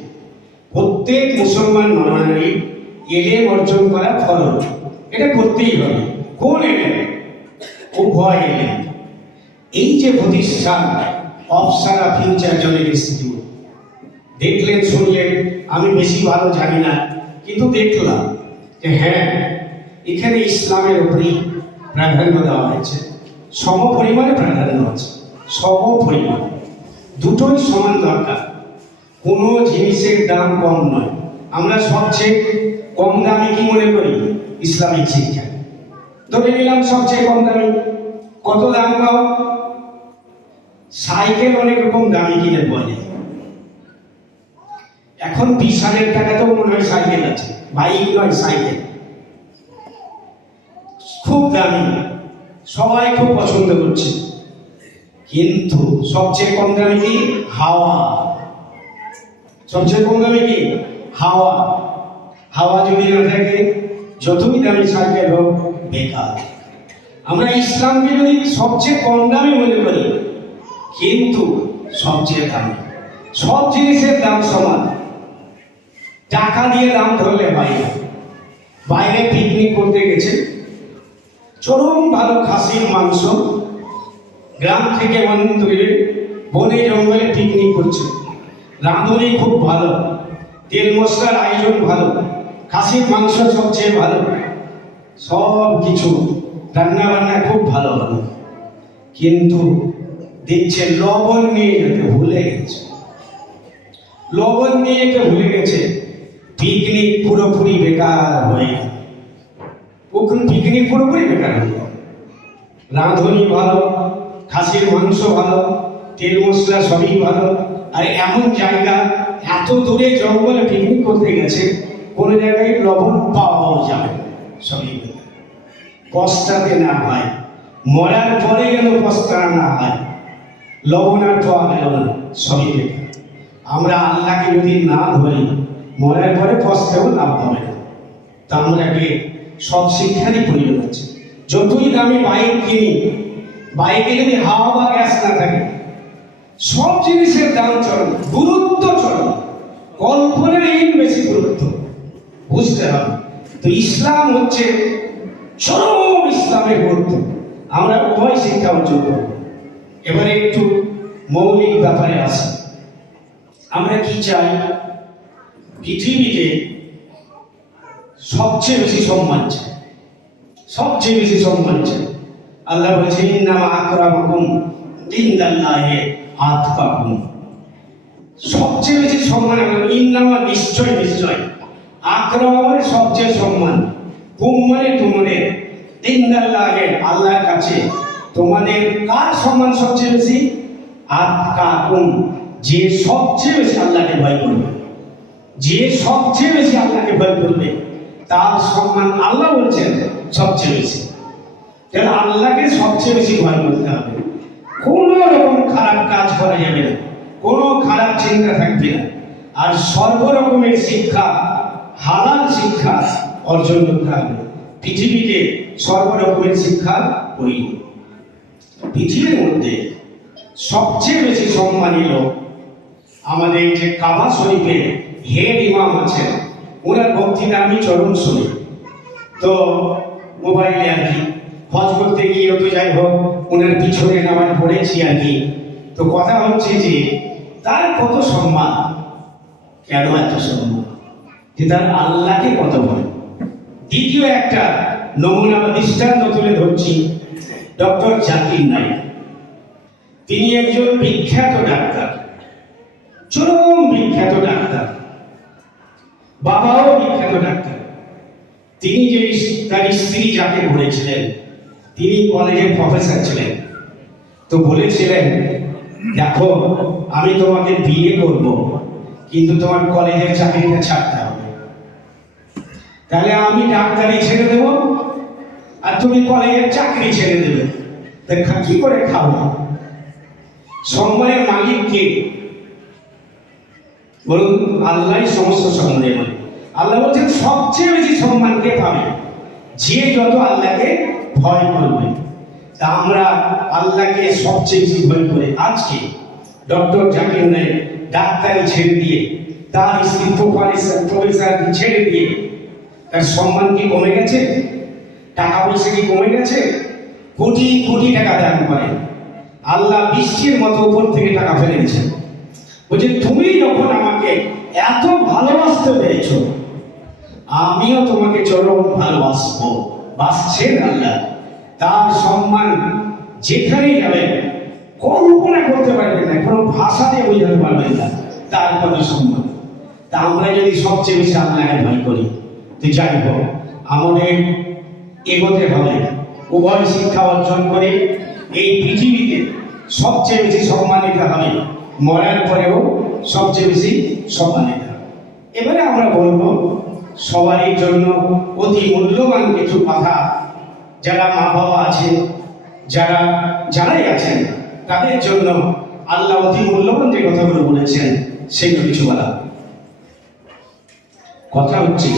প্রত্যেক মুসলমান নরনারী ইলম অর্জন করা ফরজ, এটা করতেই হবে। কোন ইলম? উভয় ইলম। এই যে প্রতিষ্ঠান অপসারা ফিউচার জয়েন্ট ইনস্টিটিউট, দেখলেন শুনলেন, আমি বেশি ভালো জানি না, কিন্তু দেখলাম যে হ্যাঁ, এখানে ইসলামের উপরেই প্রাধান্য দেওয়া হয়েছে, সম পরিমাণে প্রাধান্য আছে, সম পরিমাণ, দুটোই সমান দরকার। কোনো জিনিসের দাম কম নয়। আমরা সবচেয়ে কম দামি কি মনে করি? ইসলামিক শিক্ষা। ধরে নিলাম সবচেয়ে কম দামি, কত দাম কম? সাইকেল অনেক রকম দামি কিনে পাওয়া যায়। এখন 20,000 টাকাতেও মনে হয় সাইকেল আছে, বাইক নয় সাইকেল, খুব দামি, সবাই খুব পছন্দ করছে। কিন্তু সবচেয়ে কম দামি কি? হাওয়া। সবচেয়ে কম দামি কি? হাওয়া। হাওয়া যদি না থাকে, যতই দামি সাইকেল হোক বেকার। আমরা ইসলামকে যদি সবচেয়ে কম দামি মনে করি, কিন্তু সবচেয়ে দামি। সব জিনিসের দাম সমান, টাকা দিয়ে দাম ধরলে হয় না। বাইরে পিকনিক করতে গেছে, চরম ভালো খাসির মাংস, গ্রাম থেকে অন্তরে বনে জঙ্গলে পিকনিক করছে, রাঁধুনি খুব ভালো, তেল মশলার আয়োজন ভালো, খাসির মাংস সবচেয়ে ভালো, সব কিছু রান্না বান্না খুব ভালো ভালো, কিন্তু দেখছে লবণ নিয়ে যেতে ভুলে গেছে। লবণ নিয়ে যেতে ভুলে গেছে, পিকনিক পুরোপুরি বেকার হয়ে গেল। ওখানে পিকনিক পুরোপুরি বেকার হয়ে গেল। রাঁধুনি ভালো, খাসির মাংস ভালো, তেল মশলা সবই ভালো, আর এমন জায়গা, এত দূরে জঙ্গলে পিকনিক করতে গেছে, কোনো জায়গায় লবণ পাওয়াও যাবে না, সবই বেকার। পস্তাতে না হয়, মরার পরে যেন পস্তানো না হয়, লবণ আর পাওয়া গেল না, সবই বেকার। আমরা আল্লাহকে যদি না ধরি, মরার পরে পস্তাও লাভ হবে না। তা আমরাকে সব শিক্ষারই প্রয়োজন আছে। যতই দামি বাইক কিনি, বাইকে যদি হাওয়া বা গ্যাস না থাকে, সব জিনিসের দাম চরম, গুরুত্ব চরম, কল্পনার এই বেশি গুরুত্ব বুঝতে হবে। তো ইসলাম হচ্ছে চরম, ইসলামের গুরুত্ব। আমরা উভয় শিক্ষা অর্জন করব। এবারে একটু মৌলিক ব্যাপারে আসি। আমরা কি চাই? পৃথিবীতে সবচেয়ে বেশি সম্মান চাই, সবচেয়ে বেশি সম্মান চাই। আল্লাহ বলেছেন ইন্নামা আকরামাকুম ইনদাল্লাহি আতকাকুম। সবচেয়ে বেশি সম্মান, ইন্নামা নিশ্চয় নিশ্চয়, আকরাম মানে সবচেয়ে সম্মান, কুম মানে তোমাদের, ইনদাল্লাহি আল্লাহর কাছে তোমাদের কার সম্মান সবচেয়ে বেশি? আতকাকুম, যে সবচেয়ে বেশি আল্লাহকে ভয় করবে, যে সবচেয়ে বেশি আল্লাহকে ভয় করবে, তার সম্মান আল্লাহ বলছেন সবচেয়ে বেশি। তাহলে আল্লাহকে সবচেয়ে বেশি ভয় করতে হবে। কোন রকম খারাপ কাজ করা যাবে না, কোনো খারাপ চিন্তা থাকবে না, আর সর্বরকমের শিক্ষা, হালাল শিক্ষা অর্জন করতে হবে। পৃথিবীতে সর্বরকমের শিক্ষা ওই পৃথিবীর মধ্যে সবচেয়ে বেশি সম্মানীয় লোক আমাদের যে কাবা শরীফের হেড ইমাম আছেন, ওনার বক্তৃতা আমি চরম শুনি। তো মোবাইলে আর কি হজ করতে গিয়ে তো যাই হোক ওনার পিছনে নামাজ পড়েছি আর কি। তো কথা হচ্ছে যে তার কত সম্মান, কেন এত সম্মান, যে তার আল্লাহকে কত ভয়। দ্বিতীয় একটা নমুনা বা দৃষ্টান্ত তুলে ধরছি, ডক্টর জাকির নায়েক। তিনি একজন বিখ্যাত ডাক্তার, চরম বিখ্যাত ডাক্তার, বাবাও বিখ্যাত ডাক্তার। তিনি যে তার স্ত্রী যাকে বলেছিলেন, তিনি কলেজের প্রফেসর ছিলেন। তো বলেছিলেন, দেখো আমি তোমাকে বিয়ে করব, কিন্তু তোমার কলেজের চাকরিটা ছাড়তে হবে। তাহলে আমি ডাক্তারি ছেড়ে দেব আর তুমি কলেজের চাকরি ছেড়ে দেবে, তা কি করে খাবো? সম্মানের মালিক কে বলুন? আল্লাহ সমস্ত সম্মানের মালিক। আল্লাহ বলছেন সবচেয়ে বেশি সম্মান কে পাবে? যে যত আল্লাহকে ভয় করবে। তা আমরা আল্লাহকে সবচেয়ে বেশি ভয় করে আজকে ডক্টর জাকির নায়েক ডাক্তারি ছেড়ে দিয়ে, তার স্ত্রী প্রফেসর ছেড়ে দিয়ে, তার সম্মান কি কমে গেছে? টাকা পয়সা কি কমে গেছে? কোটি কোটি টাকা দান করে আল্লাহ বৃষ্টির মতো উপর থেকে টাকা ফেলে দিয়েছেন। বলছে তুমি যখন আমাকে এত ভালোবাসতে পেরেছো, আমিও তোমাকে চরম ভালোবাসবো। বাসছেন আল্লাহ। তার সম্মান যেখানেই যাবেন কল্পনা করতে পারবেন না, কোনো ভাষা দিয়ে বোঝাতে পারবেন না তার কত সম্মান। তা আমরা যদি সবচেয়ে বেশি আল্লাহকে ভয় করি, তো যাই হোক আমাদের এগোতে হবে, উভয় শিক্ষা অর্জন করে এই পৃথিবীতে সবচেয়ে বেশি সম্মানিত হবে, মরার পরেও সবচেয়ে বেশি সম্মানিত হবে। এবারে আমরা বলবো সবারই জন্য অতি মূল্যবান কিছু কথা, যারা মা বাবা আছেন, যারাই আছেন তাদের জন্য আল্লাহ অতি মূল্যবান যে কথাগুলো বলেছেন সেগুলো কিছু বলা। কথা হচ্ছে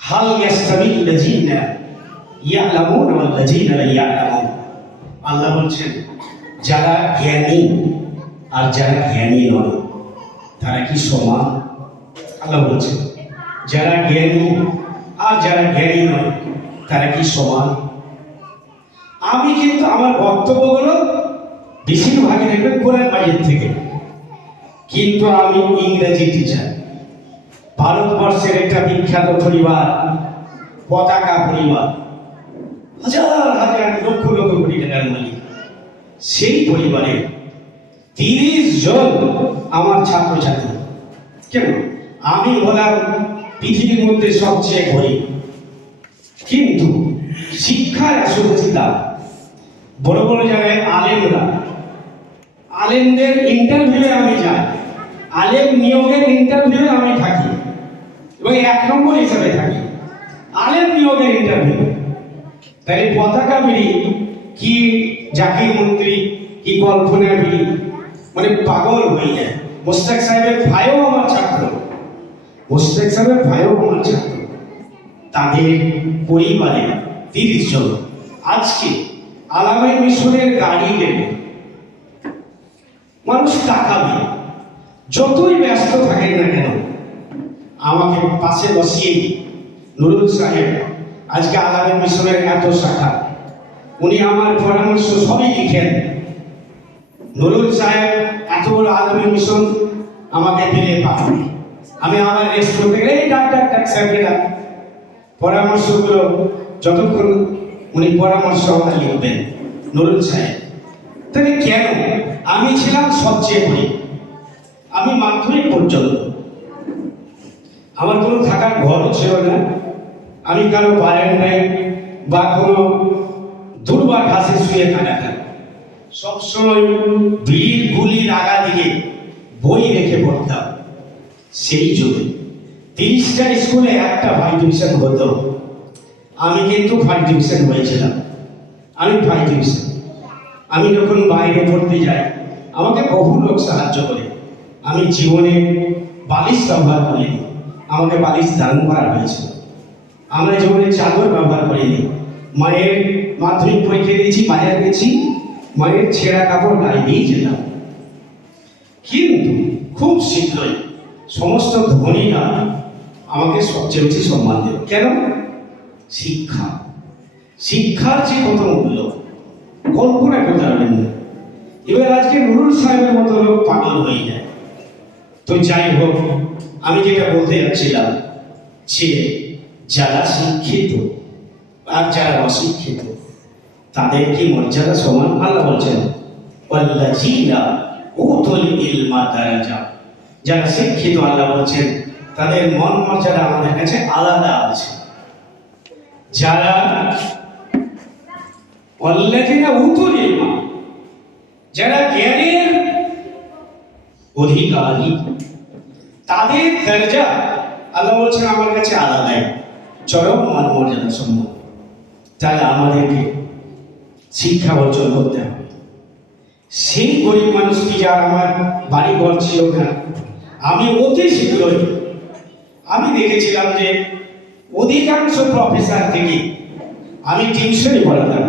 হাল ইয়াস্তাবিল লাযিনা ইয়ালামুন ওয়াল লাযিনা লা ইয়ালামুন। আল্লাহ বলছেন যারা জ্ঞানী আর যারা জ্ঞানী নয় তারা কি সমান? আল্লাহ বলছেন যারা জ্ঞানী আর যারা জ্ঞানী নয় তারা কি সমান? আমি কিন্তু আমার বক্তব্যগুলো বেশিরভাগই দেখবেন কোরআন মাজিদ থেকে, কিন্তু আমি ইংরেজি টিচার। ভারতবর্ষের একটা বিখ্যাত পরিবার, পতাকা পরিবার, হাজার হাজার লক্ষ লক্ষ কোটি টাকার মালিক, সেই পরিবারে 30 জন আমার ছাত্রছাত্রী। কেন? আমি হলাম পৃথিবীর মধ্যে সবচেয়ে গরিব, কিন্তু শিক্ষার আসল দাম। বড় বড় জায়গায় আলেমদের ইন্টারভিউয়ে আমি যাই, আলেম নিয়োগের ইন্টারভিউয়ে আমি থাকি এবং 1 নম্বর হিসাবে থাকি আলেম নিয়োগের ইন্টারভিউ। তাই পতাকা বিড়ি কি জাকির মন্ত্রী কি কল্পনা বিড়ি, মানে পাগল হয়ে যায়। মোস্তাক সাহেবের ভাইও আমার ছাত্র, মোস্তাক সাহেবের ভাইও আমার ছাত্র। তাদের পরিবারে 30 জন আজকে আলামে মিশনের গাড়ি দেবে, মানুষ টাকা দিয়ে যতই ব্যস্ত থাকেন না কেন আমাকে পাশে বসিয়ে নুরুল সাহেব আজকে আলামে মিশনের এত শাখা, উনি আমার পরামর্শ সবই লিখেন। নুরুল সাহেব এত বড় আলামে মিশন আমাকে পেলে পাঠাবে, আমি আমার রেস্ট করতে গেলে এই ডাক্তার সাহেবেরা পরামর্শগুলো যতক্ষণ উনি পরামর্শ আমাকে লিখবেন নুরুল সাহেব। তাহলে কেন? আমি ছিলাম সবচেয়ে গরিব, আমি মাধ্যমিক পর্যন্ত, আমার কোনো থাকার ঘরও ছিল না, আমি কারো বারান্দায় বা কোনো দুর্বা ঘাসে শুয়ে থাকা, সবসময় ভিড় গুলির আগা দিকে বই রেখে পড়তাম। সেই যুগে 30টা স্কুলে একটা ফার্স্ট ডিভিশন হতো, আমি কিন্তু ফার্স্ট ডিভিশন হয়েছিলাম। আমি ফার্স্ট ডিভিশন। আমি যখন বাইরে পড়তে যাই আমাকে বহু লোক সাহায্য করে। আমি জীবনে বালিশ ব্যবহার করিনি, আমাকে বালিশ দান করা হয়েছিল। আমরা জীবনে চাদর ব্যবহার করিনি। মায়ের মাধ্যমিক পরীক্ষা দিয়েছি, বাজার গেছি, মায়ের ছেঁড়া কাপড় গায়ে দিয়ে যেতাম। কিন্তু খুব শীঘ্রই সমস্ত ধনীরা আমাকে সবচেয়ে বেশি সম্মান দেবে। কেন? শিক্ষা। শিক্ষার যে কত মূল্য কল্পনা করতে পারবেন না। এবার আজকে নুরুল সাহেবের মতো লোক পাগল হয়ে যায়। তো যাই হোক, আমি যেটা বলতে যাচ্ছিলাম যে যারা শিক্ষিত আর যারা অশিক্ষিত তাদের কি মর্যাদা সমান? আল্লাহ বলছেন ওয়াল্লাযীনা উতুল ইলমা দারাজা। যারা শিক্ষিত আল্লাহ বলছেন তাদের মন মর্যাদা আমাদের কাছে আলাদা আছে। যারা ওয়াল্লাযীনা উতুল ইলমা, যারা জ্ঞানের অধিকারী, তাদের দরজা আল্লাহ বলছেন আমার কাছে আলাদাই, চরম মান মর্যাদা সম্মান। তাহলে আমাদেরকে শিক্ষা অর্জন করতে হবে। সেই গরিব মানুষটি, যার আমার বাড়ি ঘর ছিল না, আমি অতি শীঘ্রই আমি দেখেছিলাম যে অধিকাংশ প্রফেসর থেকে আমি টিউশনই পড়াতাম।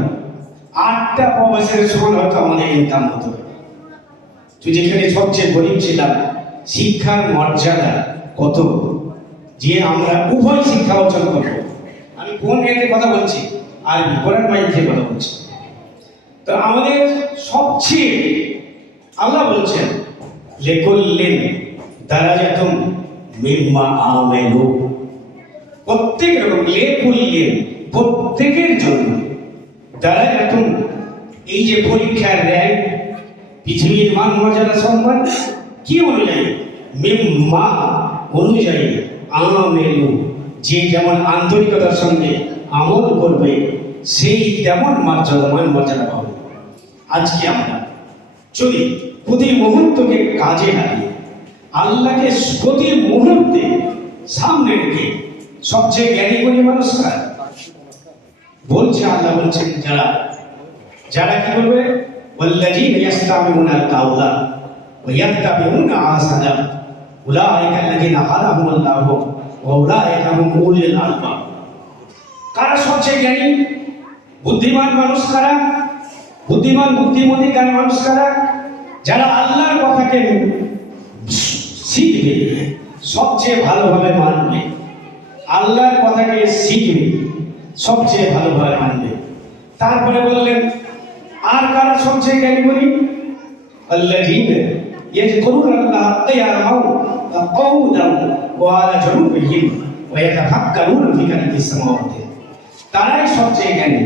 8টা প্রফেসরের সমান হয়তো আমাদের ইনকাম হতো। তুই যেখানে সবচেয়ে গরিব ছিলাম, শিক্ষার মর্যাদা কত, যে আমরা উভয় শিক্ষা অর্জন করবো। আমি কোন রেটে কথা বলছি? আর কোরআন মাইকে কথা বলছি। তো আমাদের সবচেয়ে আল্লাহ বলছেন লিকুল্লিন দারাজাতুম মিম্মা আমালু, প্রত্যেক রকম লিকুল্লিন, প্রত্যেকের জন্য, দারাজাতুম এই যে পরীক্ষার র্যাঙ্ক, পৃথিবীর মান মর্যাদা সম্মান কি অনুযায়ী? মিম্মা অনুযায়ী, আমালু যে যেমন আন্তরিকতার সঙ্গে আমল করবে সেই তেমন মর্যাদা মান মর্যাদা পাবে। আজকে আমরা যদি প্রতি মুহূর্তকে কাজে লাগিয়ে আল্লাহকে প্রতি মুহূর্তে সামনে রেখে, সবচেয়ে জ্ঞানী গুণী মানুষরা বলছে, আল্লাহ বলছেন যারা যারা কি বলবে? ওয়াল্লাযীনা ইয়াসতামিউনাল কাওলা ওয়া ইয়াত্তাবিউনা আহসানা উলাইকা আল্লাযীনা হাদাহুমুল্লাহু ওয়া উলাইকা হুম উলুল আলবাব। কারা সবচেয়ে জ্ঞানী বুদ্ধিমান মানুষ? কারা বুদ্ধিমান বুদ্ধিমতী জ্ঞানী মানুষ? কারা? যারা আল্লাহর কথাকে শিখবে, সবচেয়ে ভালোভাবে মানবে, আল্লাহর কথাকে শিখবে, সবচেয়ে ভালোভাবে মানবে। তারপরে বললেন আর কারা সবচেয়ে জ্ঞানী বলি? আল্লাযীনা ইয়াযকুরুনাল্লাহা কিয়ামান ওয়া কউদান ওয়া আলা জুনুবিহিম ওয়া ইয়াতাফাক্কারুনা ফি খালকিস সামাওয়াতি। তারাই সবচেয়ে জ্ঞানী।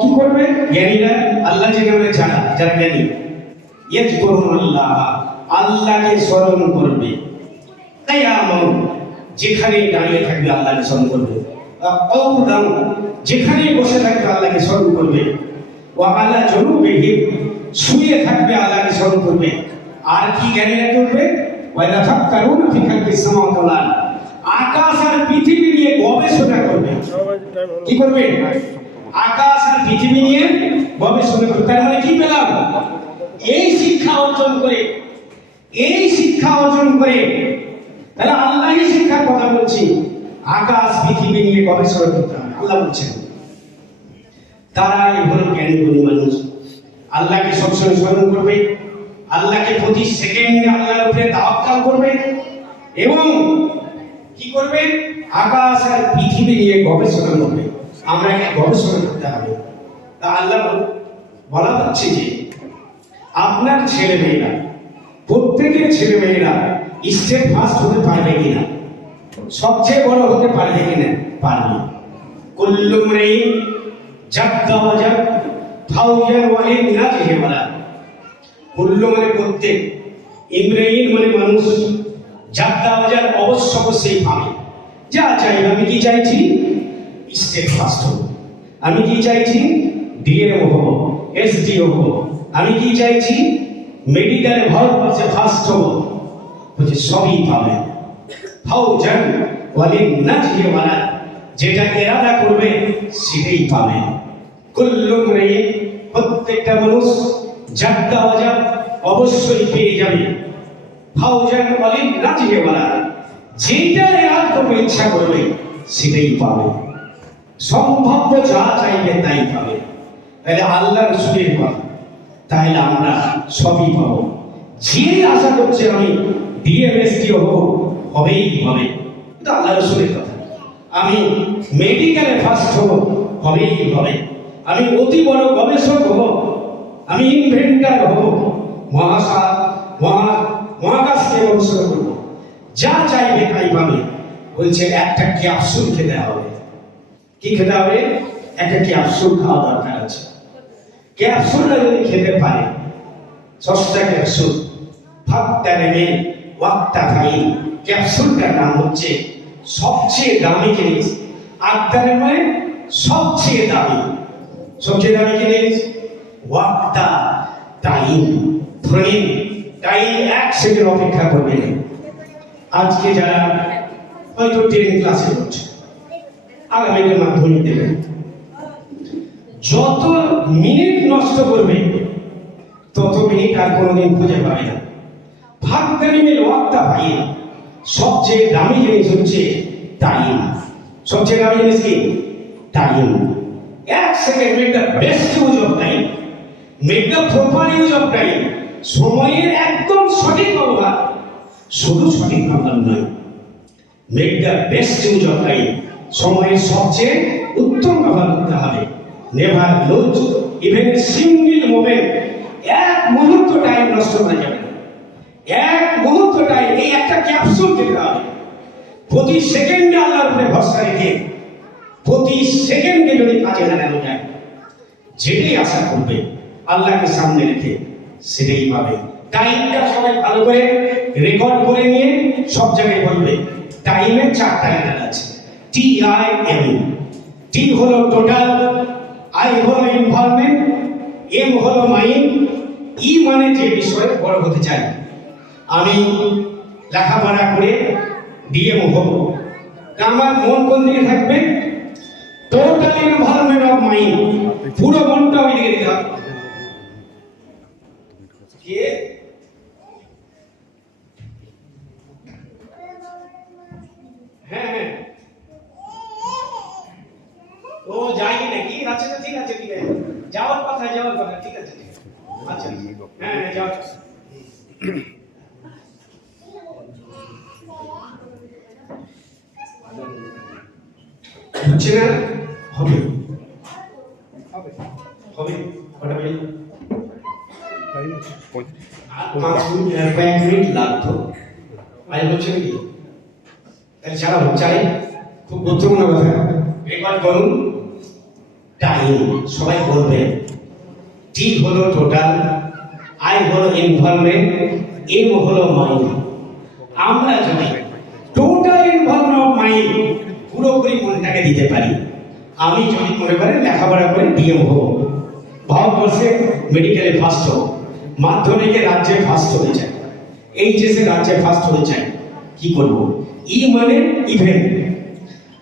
কি করবে জ্ঞানীরা? আল্লাহ যেখানে জানা, যারা জ্ঞানী, ইয়াযকুরুনাল্লাহ, আল্লাহকে স্মরণ করবে, কিয়ামান যেখানে দাঁড়িয়ে থাকবে আল্লাহকে স্মরণ করবে, কউদান যেখানে বসে থাকবে আল্লাহকে স্মরণ করবে, ওয়া আলা জুনুবিহিম শুয়ে থাকবে আল্লাহকে স্মরণ করবে। আর কি জ্ঞানীরা করবে? ওয়া ইয়াতাফাক্কারুনা ফি খালকিস সামাওয়াতি ওয়াল আরদ, আকাশ আর পৃথিবী নিয়ে গবেষণা করবে। কি করবে? আকাশ আর পৃথিবী নিয়ে গবেষণা করবে। তার মানে কি পেলাম? এই শিক্ষা অর্জন করে, এই শিক্ষা অর্জন করে, তাহলে আল্লাহই শিক্ষার কথা বলছি, আকাশ পৃথিবী নিয়ে গবেষণা করতে হবে। আল্লাহ বলছেন তারাই হলো জ্ঞানী গুণী মানুষ। আল্লাহকে সবসময় স্মরণ করবে, আল্লাহকে প্রতি সেকেন্ডে আল্লাহর উপরে তাওয়াক্কুল করবে, এবং কি করবে? আকাশ আর পৃথিবী নিয়ে গবেষণা করবে। আমরা কি গবেষণা করতে হবে? তা আল্লাহ বলা হচ্ছে যে আপনার ছেলে মেয়েরা, প্রত্যেকের ছেলে মেয়েরা স্টেট ফার্স্ট হতে পারবে কিনা, সবচেয়ে বড় হতে পারবে কিনা? পারবে। কুল্লু মরিন জাদ্দা ওয়াজাব ফাউজান ওয়ালিন নাজিহে ওয়ালা। কুল্লু মানে প্রত্যেক, ইমরাইন মানে মানুষ, জাদ্দা ওয়াজাব অবশ্য অবশ্যই পাবে। যা চাই, আমি কি চাইছি? স্টেট ফার্স্ট হব। আমি কি চাইছি? ডিএম হব, এসডিও হব। আমি কি চাইছি? মেডিকেলে ভারতবর্ষে ফার্স্ট হব। বলছে সবই পাবে। ফাউজান ওয়ালিন নাজিহে ওয়ালা, যেটা এরাদা করবে সেটাই পাবে। কুল্লু মরিন প্রত্যেকটা মানুষ জাদ্দা ওয়াজাব অবশ্যই পেয়ে যাবে। ফাউজান ওয়ালিদ রাজিয়ে ওয়ালা, যেটা এরাদ করবে, ইচ্ছা করবে, সেটাই পাবে। সম্ভাব্য যা চাইবে তাই পাবে। তাহলে আল্লাহ রসুলের কথা, তাহলে আমরা সবই পাবো। যে আশা করছে আমি ডিএমএসটি হবো, হবেই হবে, এটা আল্লাহ রসুলের কথা। আমি মেডিকেলে ফার্স্ট হবো, হবেই হবে। আমি অতি বড় গবেষক হবো, আমি ইনভেন্টার হবো, মহাকাশকে অনুসরণ করবো, যা চাইবে তাই পাবে। বলছে একটা ক্যাপসুল খেতে হবে। কি খেতে হবে? একটা ক্যাপসুল খাওয়া দরকার আছে। ক্যাপসুলটা যদি খেতে পারে, সস্তা ক্যাপসুল, ফাক্তা নেমে ওয়াক্তা ভাই, ক্যাপসুলটার নাম হচ্ছে সবচেয়ে দামি জিনিস। আক্তারের মানে সবচেয়ে দামি, সবচেয়ে দামি জিনিস। ওয়াক্তা টাইম, ধরেন টাইম 1 সেকেন্ড অপেক্ষা করবে না। আজকে যারা হয়তো 10 ক্লাসে পড়ছে, আগামীতে মাধ্যমিক দেবে, যত মিনিট নষ্ট করবে তত মিনিট আর কোনোদিন খুঁজে পাবে না। ভাগ্যের ওয়াক্তা ভাই, সবচেয়ে দামি জিনিস হচ্ছে টাইম। সবচেয়ে দামি জিনিস কি? Time. 1 second, make the best use of time, make the proper use of time. সময়ের একদম সঠিক ব্যবহার, শুধু সঠিক ব্যবহার নয়, make the best use of time. সময়ের সবচেয়ে উত্তম ব্যবহার করতে হবে। Never loose even a single moment. 1 মুহূর্ত টাইম নষ্ট করা যাবে না। 1 মুহূর্ত টাইম, এই একটা ক্যাপসুল খেতে হবে। প্রতি সেকেন্ডে আল্লাহর উপরে ভরসা রেখে প্রতি সেকেন্ডকে যদি কাজে লাগানো যায়, যেটাই আশা করবে আল্লাহকে সামনে রেখে সেটাই পাবে। টাইমটা সবাই ভালো করে রেকর্ড করে নিয়ে সব জায়গায় বলবে। টাইমের 4টা লেটার আছে, TIM। টি হলো টোটাল, আই হলো ইনভলভমেন্ট, এম হলো মাইন্ড, ই মানে যে বিষয়ে বড় হতে চাই। আমি লেখাপড়া করে ডিএম হব, আমার মন কোন দিকে থাকবে? টোটাল ইনভলভমেন্ট অফ মাইন্ড, পুরো মনটা ওই দিকে দিতে হবে। কে হ্যাঁ ও যাইনি নাকি? আচ্ছা ঠিক আছে, ঠিক আছে, যাওয়ার কথা, ঠিক আছে, আচ্ছা হ্যাঁ যাও। হচ্ছে না? হবে হবে, কটা বেজে? কয়েক মিনিট লাগতো। আজ হচ্ছে নাকি? তাহলে যারা চাই, খুব গুরুত্বপূর্ণ কথা, রেকর্ড করুন। টাইম সবাই বলবে। টি হলো টোটাল, আই হলো ইনভলভমেন্ট, এম হলো মাইন্ড। আমরা যদি টোটাল ইনভলভমেন্ট অফ মাইন্ড পুরোপুরি মনটাকে দিতে পারি, আমি যদি মনে করেন লেখাপড়া করে ডিএম হবো, ভারতবর্ষে মেডিকেলে ফার্স্ট হবো, মাধ্যমিকে রাজ্যে ফার্স্ট হতে চাই, এইচএসে রাজ্যে ফার্স্ট হতে চাই, কি করব? ই মানে ইভেন্ট,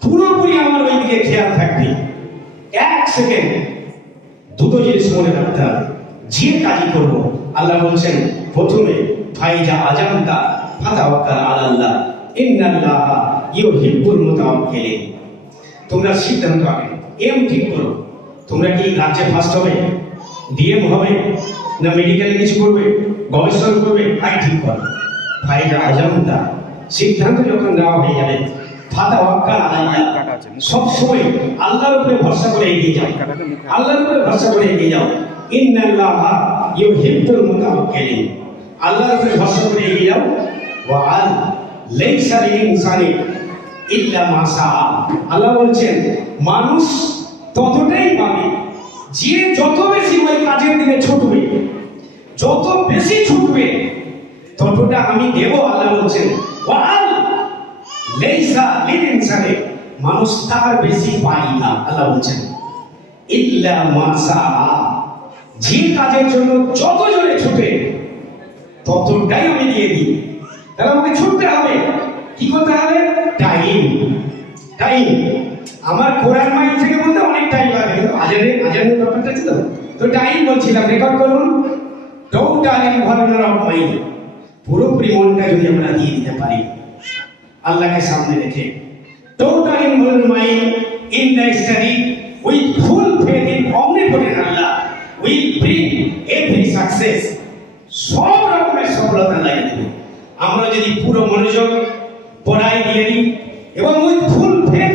পুরোপুরি আমার ওই দিকে খেয়াল থাকবে। 1 সেকেন্ড দুটো জিনিস মনে রাখতে হবে, যে কাজই করবো আল্লাহ বলছেন প্রথমে ফাইজা আজামতা ফাতাওয়াক্কাল আলাল্লাহ ইন্নাল্লাহা ইউহিব্বুল মুতাওয়াক্কিলিন। তোমরা সিদ্ধান্ত আগে এম ঠিক করো, তোমরা কি রাজ্যে ফার্স্ট হবে, ডিএম হবে, না মেডিকেলে কিছু করবে, গবেষণা করবে, আগে ঠিক করো। ফাইজা আজামতা, সিদ্ধান্ত যখন নেওয়া হয়ে যাবে, ফাতাওয়াক্কাল আলাল্লাহ, সব সময় আল্লাহর উপরে ভরসা করে এগিয়ে যাও, আল্লাহর উপরে ভরসা করে এগিয়ে যাও। ইন্নাল্লাহা ইউহিব্বুল মুতাওয়াক্কিলিন, আল্লাহর উপরে ভরসা করে এগিয়ে যাও। ওয়া আল লাইসা লিল ইনসানি ইল্লা মা সাআ, আল্লাহ বলছেন মানুষ ততটাই পাবে যে যত বেশি ওই কাজের দিকে ছুটবে, যত বেশি ছুটবে ততটা আমি দেব। আল্লাহ বলছেন ওয়া আল লাইসা লিল ইনসানি, মানুষ তার বেশি পায় না। আল্লাহ বলছেন ইল্লা মা সাআ, যে কাজের জন্য যত জোরে ছুটে ততটাই আমি দিয়ে দিই। তাহলে আমাকে ছুটতে হবে, কি করতে হবে? টাইম। টাইম আমার কোরআন মাইন্ড থেকে বলতে অনেক টাইম লাগে, কিন্তু আজানের ব্যাপারটা ছিল তো টাইম বলছিলাম। রেকর্ড করুন, টোটাল ইনভলভমেন্ট অফ মাইন্ড, পুরোপুরি মনটা যদি আমরা দিয়ে দিতে পারি আল্লাহকে সামনে রেখে, total involvement mind in the study with full faith in omnipotent আল্লাহ উইল ব্রিং এভরি সাকসেস। সব রকমের সফলতা লাগিয়ে দেবে আমরা যদি পুরো মনোযোগ পড়ায় দিয়ে দিই এবং with full faith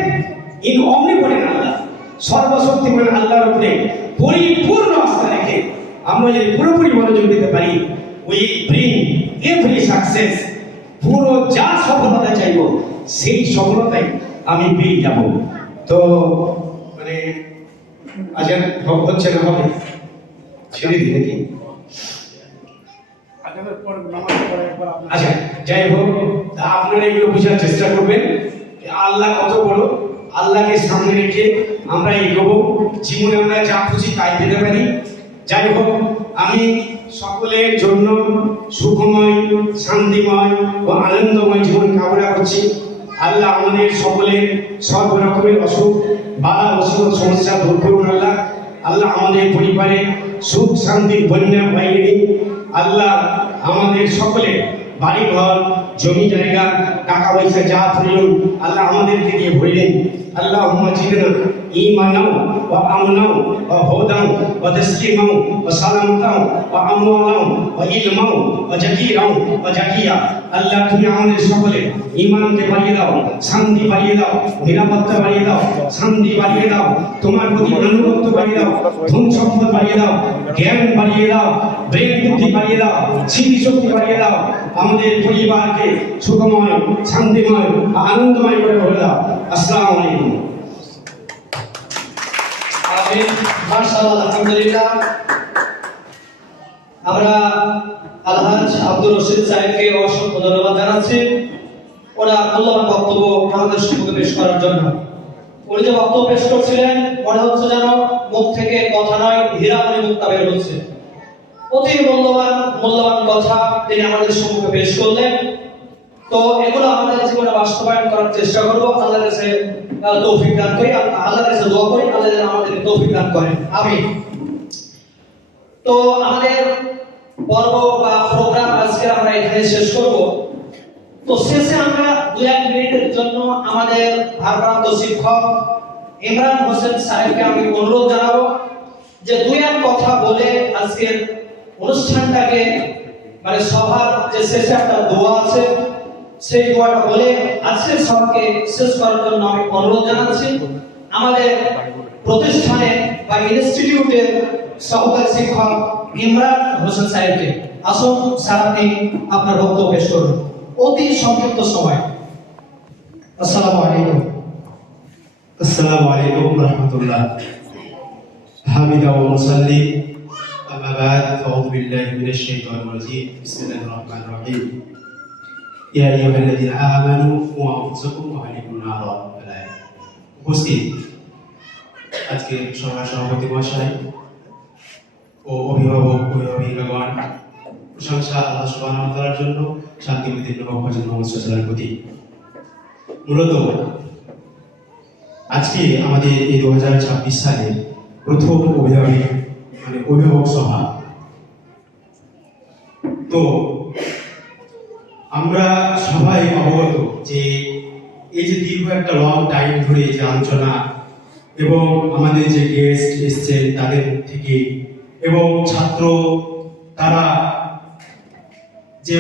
in omnipotent আল্লাহ, সর্বশক্তিমান আল্লাহর উপরে পরিপূর্ণ আস্থা রেখে আমরা যদি পুরোপুরি মনোযোগ দিতে পারি, উইল ব্রিং এভরি সাকসেস। পুরো যা সফলতা চাইব সেই সফলতাই আমি পেয়ে যাব। তো মানে আজান হচ্ছে না, হবে ছেড়ে দিই নাকি? আচ্ছা, যাই হোক, তা আপনারা এগুলো বোঝার চেষ্টা করবেন যে আল্লাহ কত বড়। আল্লাহকে সামনে রেখে আমরা এগোবো, জীবনে আমরা যা খুশি তাই পেতে পারি। যাই হোক, আমি সকলের জন্য সুখময়, শান্তিময় ও আনন্দময় জীবন কামনা করছি। আল্লাহ আমাদের সকলের সব রকমের অসুখ, বাধা, অসুখ, সমস্যা দূর করুন আল্লাহ। আল্লাহ আমাদের পরিবারে সুখ শান্তির বন্যা বাইরে দিন। আল্লাহ আমাদের সকলের বাড়ি ঘর, জমি জায়গা, টাকা পয়সা যা প্রয়োজন আল্লাহ আমাদেরকে দিয়ে ভরিলেন। আল্লাহ জিদনা ঈমানাও ওয়া আমনাও ওয়া হুদাও ওয়া তাসলিমাও ওয়া সালামাতাও ওয়া আমওয়ালাও ওয়া ইলমাও ওয়া জাকিরাও ওয়া জাকিয়া। আল্লাহ তুমি আমাদের সকলে ঈমানকে বাড়িয়ে দাও, শান্তি বাড়িয়ে দাও, নিরাপত্তা বাড়িয়ে দাও, শান্তি বাড়িয়ে দাও, তোমার প্রতি আনুগত্য বাড়িয়ে দাও, ধন সম্পদ বাড়িয়ে দাও, জ্ঞান বাড়িয়ে দাও, ব্রেন বুদ্ধি বাড়িয়ে দাও, স্মৃতি শক্তি বাড়িয়ে দাও। আমাদের পরিবারকে সুখময়, শান্তিময়, আনন্দময় করে ভরে দাও। আসসালামু আলাইকুম। আমিন, মাশাআল্লাহ, আলহামদুলিল্লাহ। আমরা আলহাজ আব্দুর রশিদ সাহেবকে অসংখ্য ধন্যবাদ জানাচ্ছি ওনার মূল্যবান বক্তব্য আমাদের সম্মুখে পেশ করার জন্য। উনি যে বক্তব্য পেশ করছিলেন মনে হচ্ছে যেন মুখ থেকে কথা নয়, হীরামণি মুক্তা বের হচ্ছে। অতি মূল্যবান কথা তিনি আমাদের সম্মুখে পেশ করলেন। তো এগুলো আমাদের জীবনে বাস্তবায়ন করার চেষ্টা করবো। আল্লাহর কাছে তৌফিক দান করি, আল্লাহর কাছে দোয়া করি আল্লাহ যেন আমাদেরকে তৌফিক দান করেন, আমিন। তো আমাদের পর্ব বা প্রোগ্রাম আজকে আমরা এখানে শেষ করব। তো শেষে আমরা 2-1 মিনিটের জন্য আমাদের ভারপ্রাপ্ত শিক্ষক ইমরান হোসেন সাহেবকে আমি অনুরোধ জানাবো যে 2-1 কথা বলে আজকের অনুষ্ঠানটাকে, মানে সভার যে শেষে একটা দোয়া আছে সেই দোয়াটা বলে আজকের সভাকে শেষ করার জন্য আমি অনুরোধ জানাচ্ছি আমাদের প্রতিষ্ঠানে বা ইনস্টিটিউটের সহকারী শিক্ষক ইমরান হোসেন সাহেবকে। আসুন স্যার, আপনি আপনার বক্তব্য পেশ করুন অতি সংক্ষিপ্ত সময়। আসসালামু আলাইকুম। আসসালামু আলাইকুম ওয়া রাহমাতুল্লাহ। হামিদা ওয়া মুসাল্লি, আম্মা বা'দ, আউযু বিল্লাহি মিনাশ শাইতানির রাজীম। বিসমিল্লাহির রাহমানির রাহিম। ইয়া আইয়ুহাল্লাযীনা আমানু কু আনফুসাকুম ওয়া আহলিকুম নারা। উপস্থিত আজকে সভাপতি মহাশয় ও অভিভাবক, অভিভাবিকাগণ, প্রশংসা আল্লাহ সুবহানাহু ওয়া তাআলার জন্য, শান্তি প্রতিষ্ঠা হজরত মুহাম্মদ সাল্লাল্লাহু আলাইহি ওয়াসাল্লামের প্রতি। মূলত আজকে আমাদের এই 2026 সালে প্রথম অভিভাবক সভা। তো আমরা সবাই অবগত যে এই যে দীর্ঘ একটা লং টাইম ধরে যে আলোচনা এবং আমাদের যে গেস্ট এসছেন তাদের মুখ থেকে এবং ছাত্র তারা যে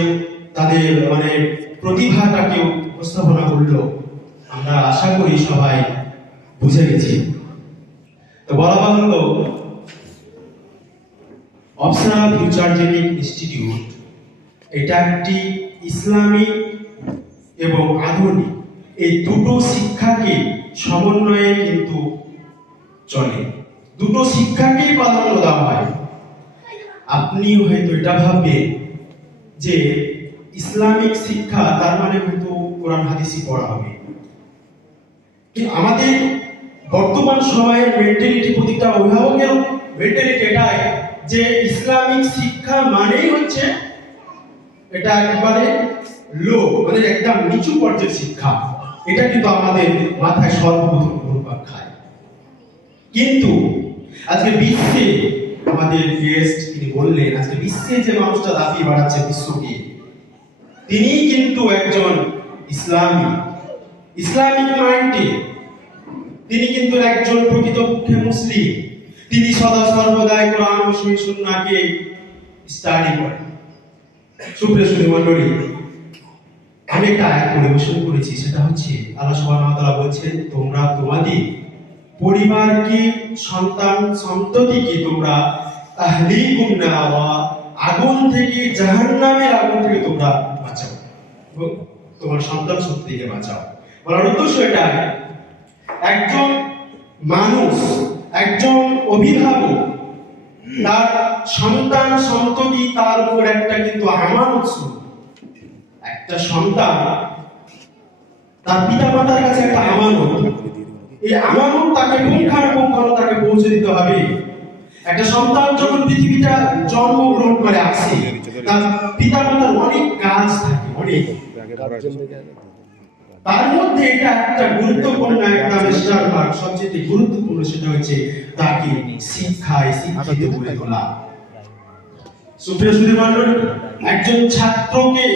তাদের মানে প্রতিভাটাকে উপস্থাপনা করলো, আমরা আশা করি সবাই বুঝে গেছি। তো বলা বাহুল্য, অপসরা ফিউচারজেনিক ইনস্টিটিউট এটা একটি ইসলামিক এবং আধুনিক এই দুটো শিক্ষাকে সমন্বয়ে কিন্তু চলে, দুটো শিক্ষাকেই প্রাধান্য দেওয়া হয়। আপনি হয়তো এটা ভাববেন যে ইসলামিক শিক্ষা তার মানে হয়তো কোরআন হাদিসই পড়া হবে। আমাদের বর্তমান সময়ের মেন্টালিটি, প্রতিটা অভিভাবকের মেন্টালিটি এটাই যে ইসলামিক শিক্ষা মানেই হচ্ছে এটা একেবারে লো, মানে একদম নিচু পর্যায়ের শিক্ষা। এটা কিন্তু আমাদের মাথায় সর্বপ্রথম ঘুরপাক খায়। কিন্তু আজকে বিশ্বে আমাদের গেস্ট তিনি বললেন আজকে বিশ্বে যে মানুষটা দাপিয়ে বাড়াচ্ছে বিশ্বকে, তিনি কিন্তু একজন ইসলামিক মাইন্ডে, তিনি কিন্তু একজন প্রকৃতপক্ষে মুসলিম। তিনি সদা সর্বদাই কোরআন ও সুন্নাহকে স্টাডি করেন। সুপ্রিয় সুধী মণ্ডলী, আমি একটা আয়াত পরিবেশন করেছি, সেটা হচ্ছে আল্লাহ সুবহানাহু ওয়া তাআলা বলছেন, তোমরা তোমাদের পরিবারকে, সন্তান সন্ততিকে তোমরা তাহলিকুন নাওয়া, আগুন থেকে, জাহান্নামের আগুন থেকে তোমরা বাঁচাও, এবং তোমার সন্তান সন্ততিকে বাঁচাও। বলার উদ্দেশ্য এটাই, একজন মানুষ, একজন অভিভাবক তার সন্তান সন্ততি তার উপর একটা কিন্তু আমানত। একটা সন্তান তার পিতা মাতার কাছে একটা আমানত, এই আমানত তাকে পুঙ্খানুপুঙ্খানু তাকে পৌঁছে দিতে হবে। একটা সন্তান যখন পৃথিবীটা জন্মগ্রহণ করে আসে, তার পিতা মাতার অনেক কাজ থাকে, অনেক, তার মধ্যে এটা একটা গুরুত্বপূর্ণ, একটা বেশার ভাগ, সবচেয়ে গুরুত্বপূর্ণ সেটা হচ্ছে তাকে শিক্ষায় শিক্ষিত করে তোলা। সুপ্রিয় সুধী মণ্ডলী, একজন ছাত্রকে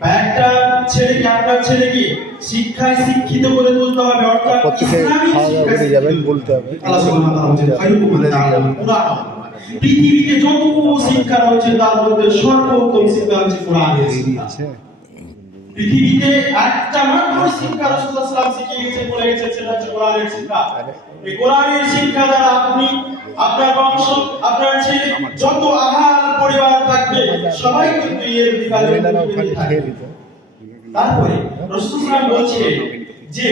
বা একটা ছেলেকে, আপনার ছেলেকে শিক্ষায় শিক্ষিত করে তুলতে হবে, অর্থাৎ ইসলামিক শিক্ষায় যাবেন বলতে হবে। আল্লাহ সুবহানাহু ওয়া তাআলা বলেন, খায়রুকুম মান তাআল্লামা কুরআন। পৃথিবীতে যত শিক্ষা রয়েছে তার মধ্যে সর্বোত্তম শিক্ষা হচ্ছে কোরআনের শিক্ষা। পৃথিবীতে একটা মাত্র শিক্ষা রাসূলুল্লাহ সাল্লাল্লাহু আলাইহি ওয়াসাল্লাম শিখিয়ে গেছে, বলে গেছে, সেটা হচ্ছে কোরআনের শিক্ষা। এই কোরআনের শিক্ষা দ্বারা আপনি, আপনার বংশ, আপনার ছেলে, যত আহাল পরিবার থাকবে সবাই কিন্তু এর বিকালে থাকবে। তারপরে রাসূলুল্লাহ বলছে যে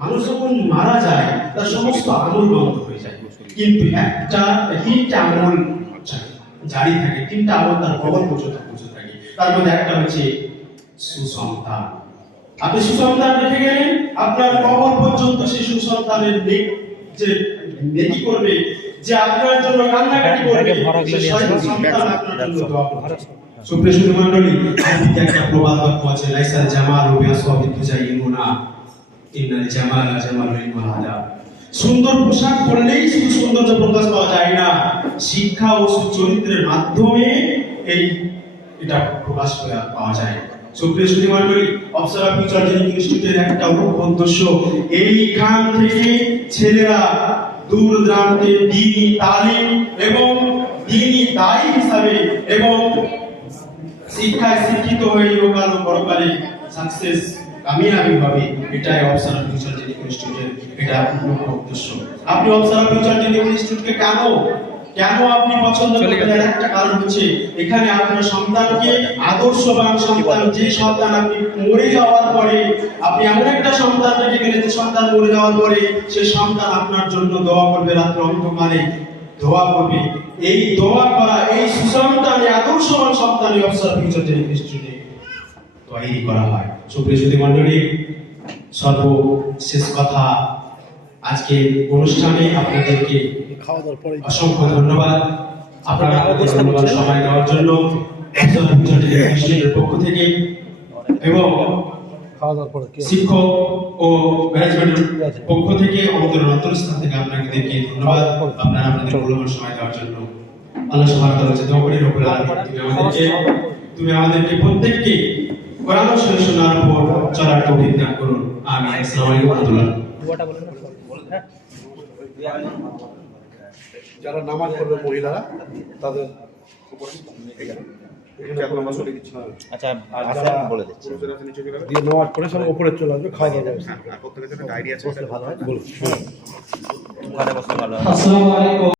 মানুষ যখন মারা যায় তার সমস্ত আমল বন্ধ হয়ে যায়, কিন্তু তিনটা আমল জারি থাকে, তিনটা আমল তার কবর পর্যন্ত পৌঁছে থাকে। তার মধ্যে একটা হচ্ছে সুসন্তান। আপনি সুসন্তান রেখে গেলেন, আপনার কবর পর্যন্ত সেই সুসন্তানের যে নেকি করবে, যে আপনার জন্য কান্নাকাটি করবে, সেই সন্তান আপনার জন্য দোয়া করবে। সুপ্রিয় সুধী মণ্ডলী, আরবিতে একটা প্রবাদ বাক্য আছে, লাইসাল জামালু বিআসওয়াবিত তুজাইয়ুনা, ইন্নাল জামালা জামালুল মুহাদা। সুন্দর পোশাক পরলেই শুধু সৌন্দর্য প্রকাশ পাওয়া যায় না, শিক্ষা ও সুচরিত্রের মাধ্যমে এটা প্রকাশ পাওয়া যায়। সুপ্রিয় সুধী মণ্ডলী, অপসরা ফিউচার ট্রেনিং ইনস্টিটিউটের একটা মুখ্য উদ্দেশ্য, এইখান থেকে ছেলেরা দূর দূরান্তে দ্বীনি তালিম এবং দ্বীনি দায়ী হিসাবে এবং শিক্ষায় শিক্ষিত হয়ে ইহকাল ও পরকালে সাকসেস কামিয়াবি হবে। এটাই অপসরা ফিউচার ট্রেনিং ইনস্টিটিউটের এটা মুখ্য উদ্দেশ্য। আপনি অপসরা ফিউচার ট্রেনিং ইনস্টিটিউটকে কেন আপনি পছন্দ করবেন? এর একটা কারণ হচ্ছে, এখানে আপনার সন্তানকে আদর্শবান সন্তান, যে সন্তান আপনি মরে যাওয়ার পরে, আপনি এমন একটা সন্তান রেখে গেলেন যে সন্তান মরে যাওয়ার পরে সেই সন্তান আপনার জন্য দোয়া করবে, রাত্রে অন্ধকারে দোয়া করবে। এই দোয়া করা, এই সুসন্তান, এই আদর্শবান সন্তান এই অপসরা ফিউচার ট্রেনিং ইনস্টিটিউটে তৈরি করা হয়। সুপ্রিয় সুধী মণ্ডলী, সর্বশেষ কথা, আজকে অনুষ্ঠানে আপনাদেরকে অসংখ্য ধন্যবাদ। আপনারা সময় দেওয়ার জন্য পক্ষ থেকে এবং শিক্ষক ও ম্যানেজমেন্টের পক্ষ থেকে, আমাদের অন্তরস্থল থেকে আপনাদেরকে ধন্যবাদ। আপনারা আপনাদের মূল্যবান সময় দেওয়ার জন্য। আল্লাহ সুবহানাহু ওয়া তাআলা দোয়া করি, রব্বুল আলামিন তুমি আমাদেরকে প্রত্যেককে কোরআন ও সুন্নাহর উপর চলার তৌফিক দান করুন। আমিন। আসসালামু আলাইকুম ওয়া রাহমাতুল্লাহ। যারা নামাজ পড়বে মহিলারা, তাদের আচ্ছা, বলে দিচ্ছি, দিয়ে নামাজ পড়ে সব উপরে চলে আসবে, খাওয়া দাওয়া ব্যবস্থা। প্রত্যেকের জন্য ডায়েরি আছে, ভালো হয় বলুন। ওখানে বসতে ভালো হয়। আসসালামু আলাইকুম।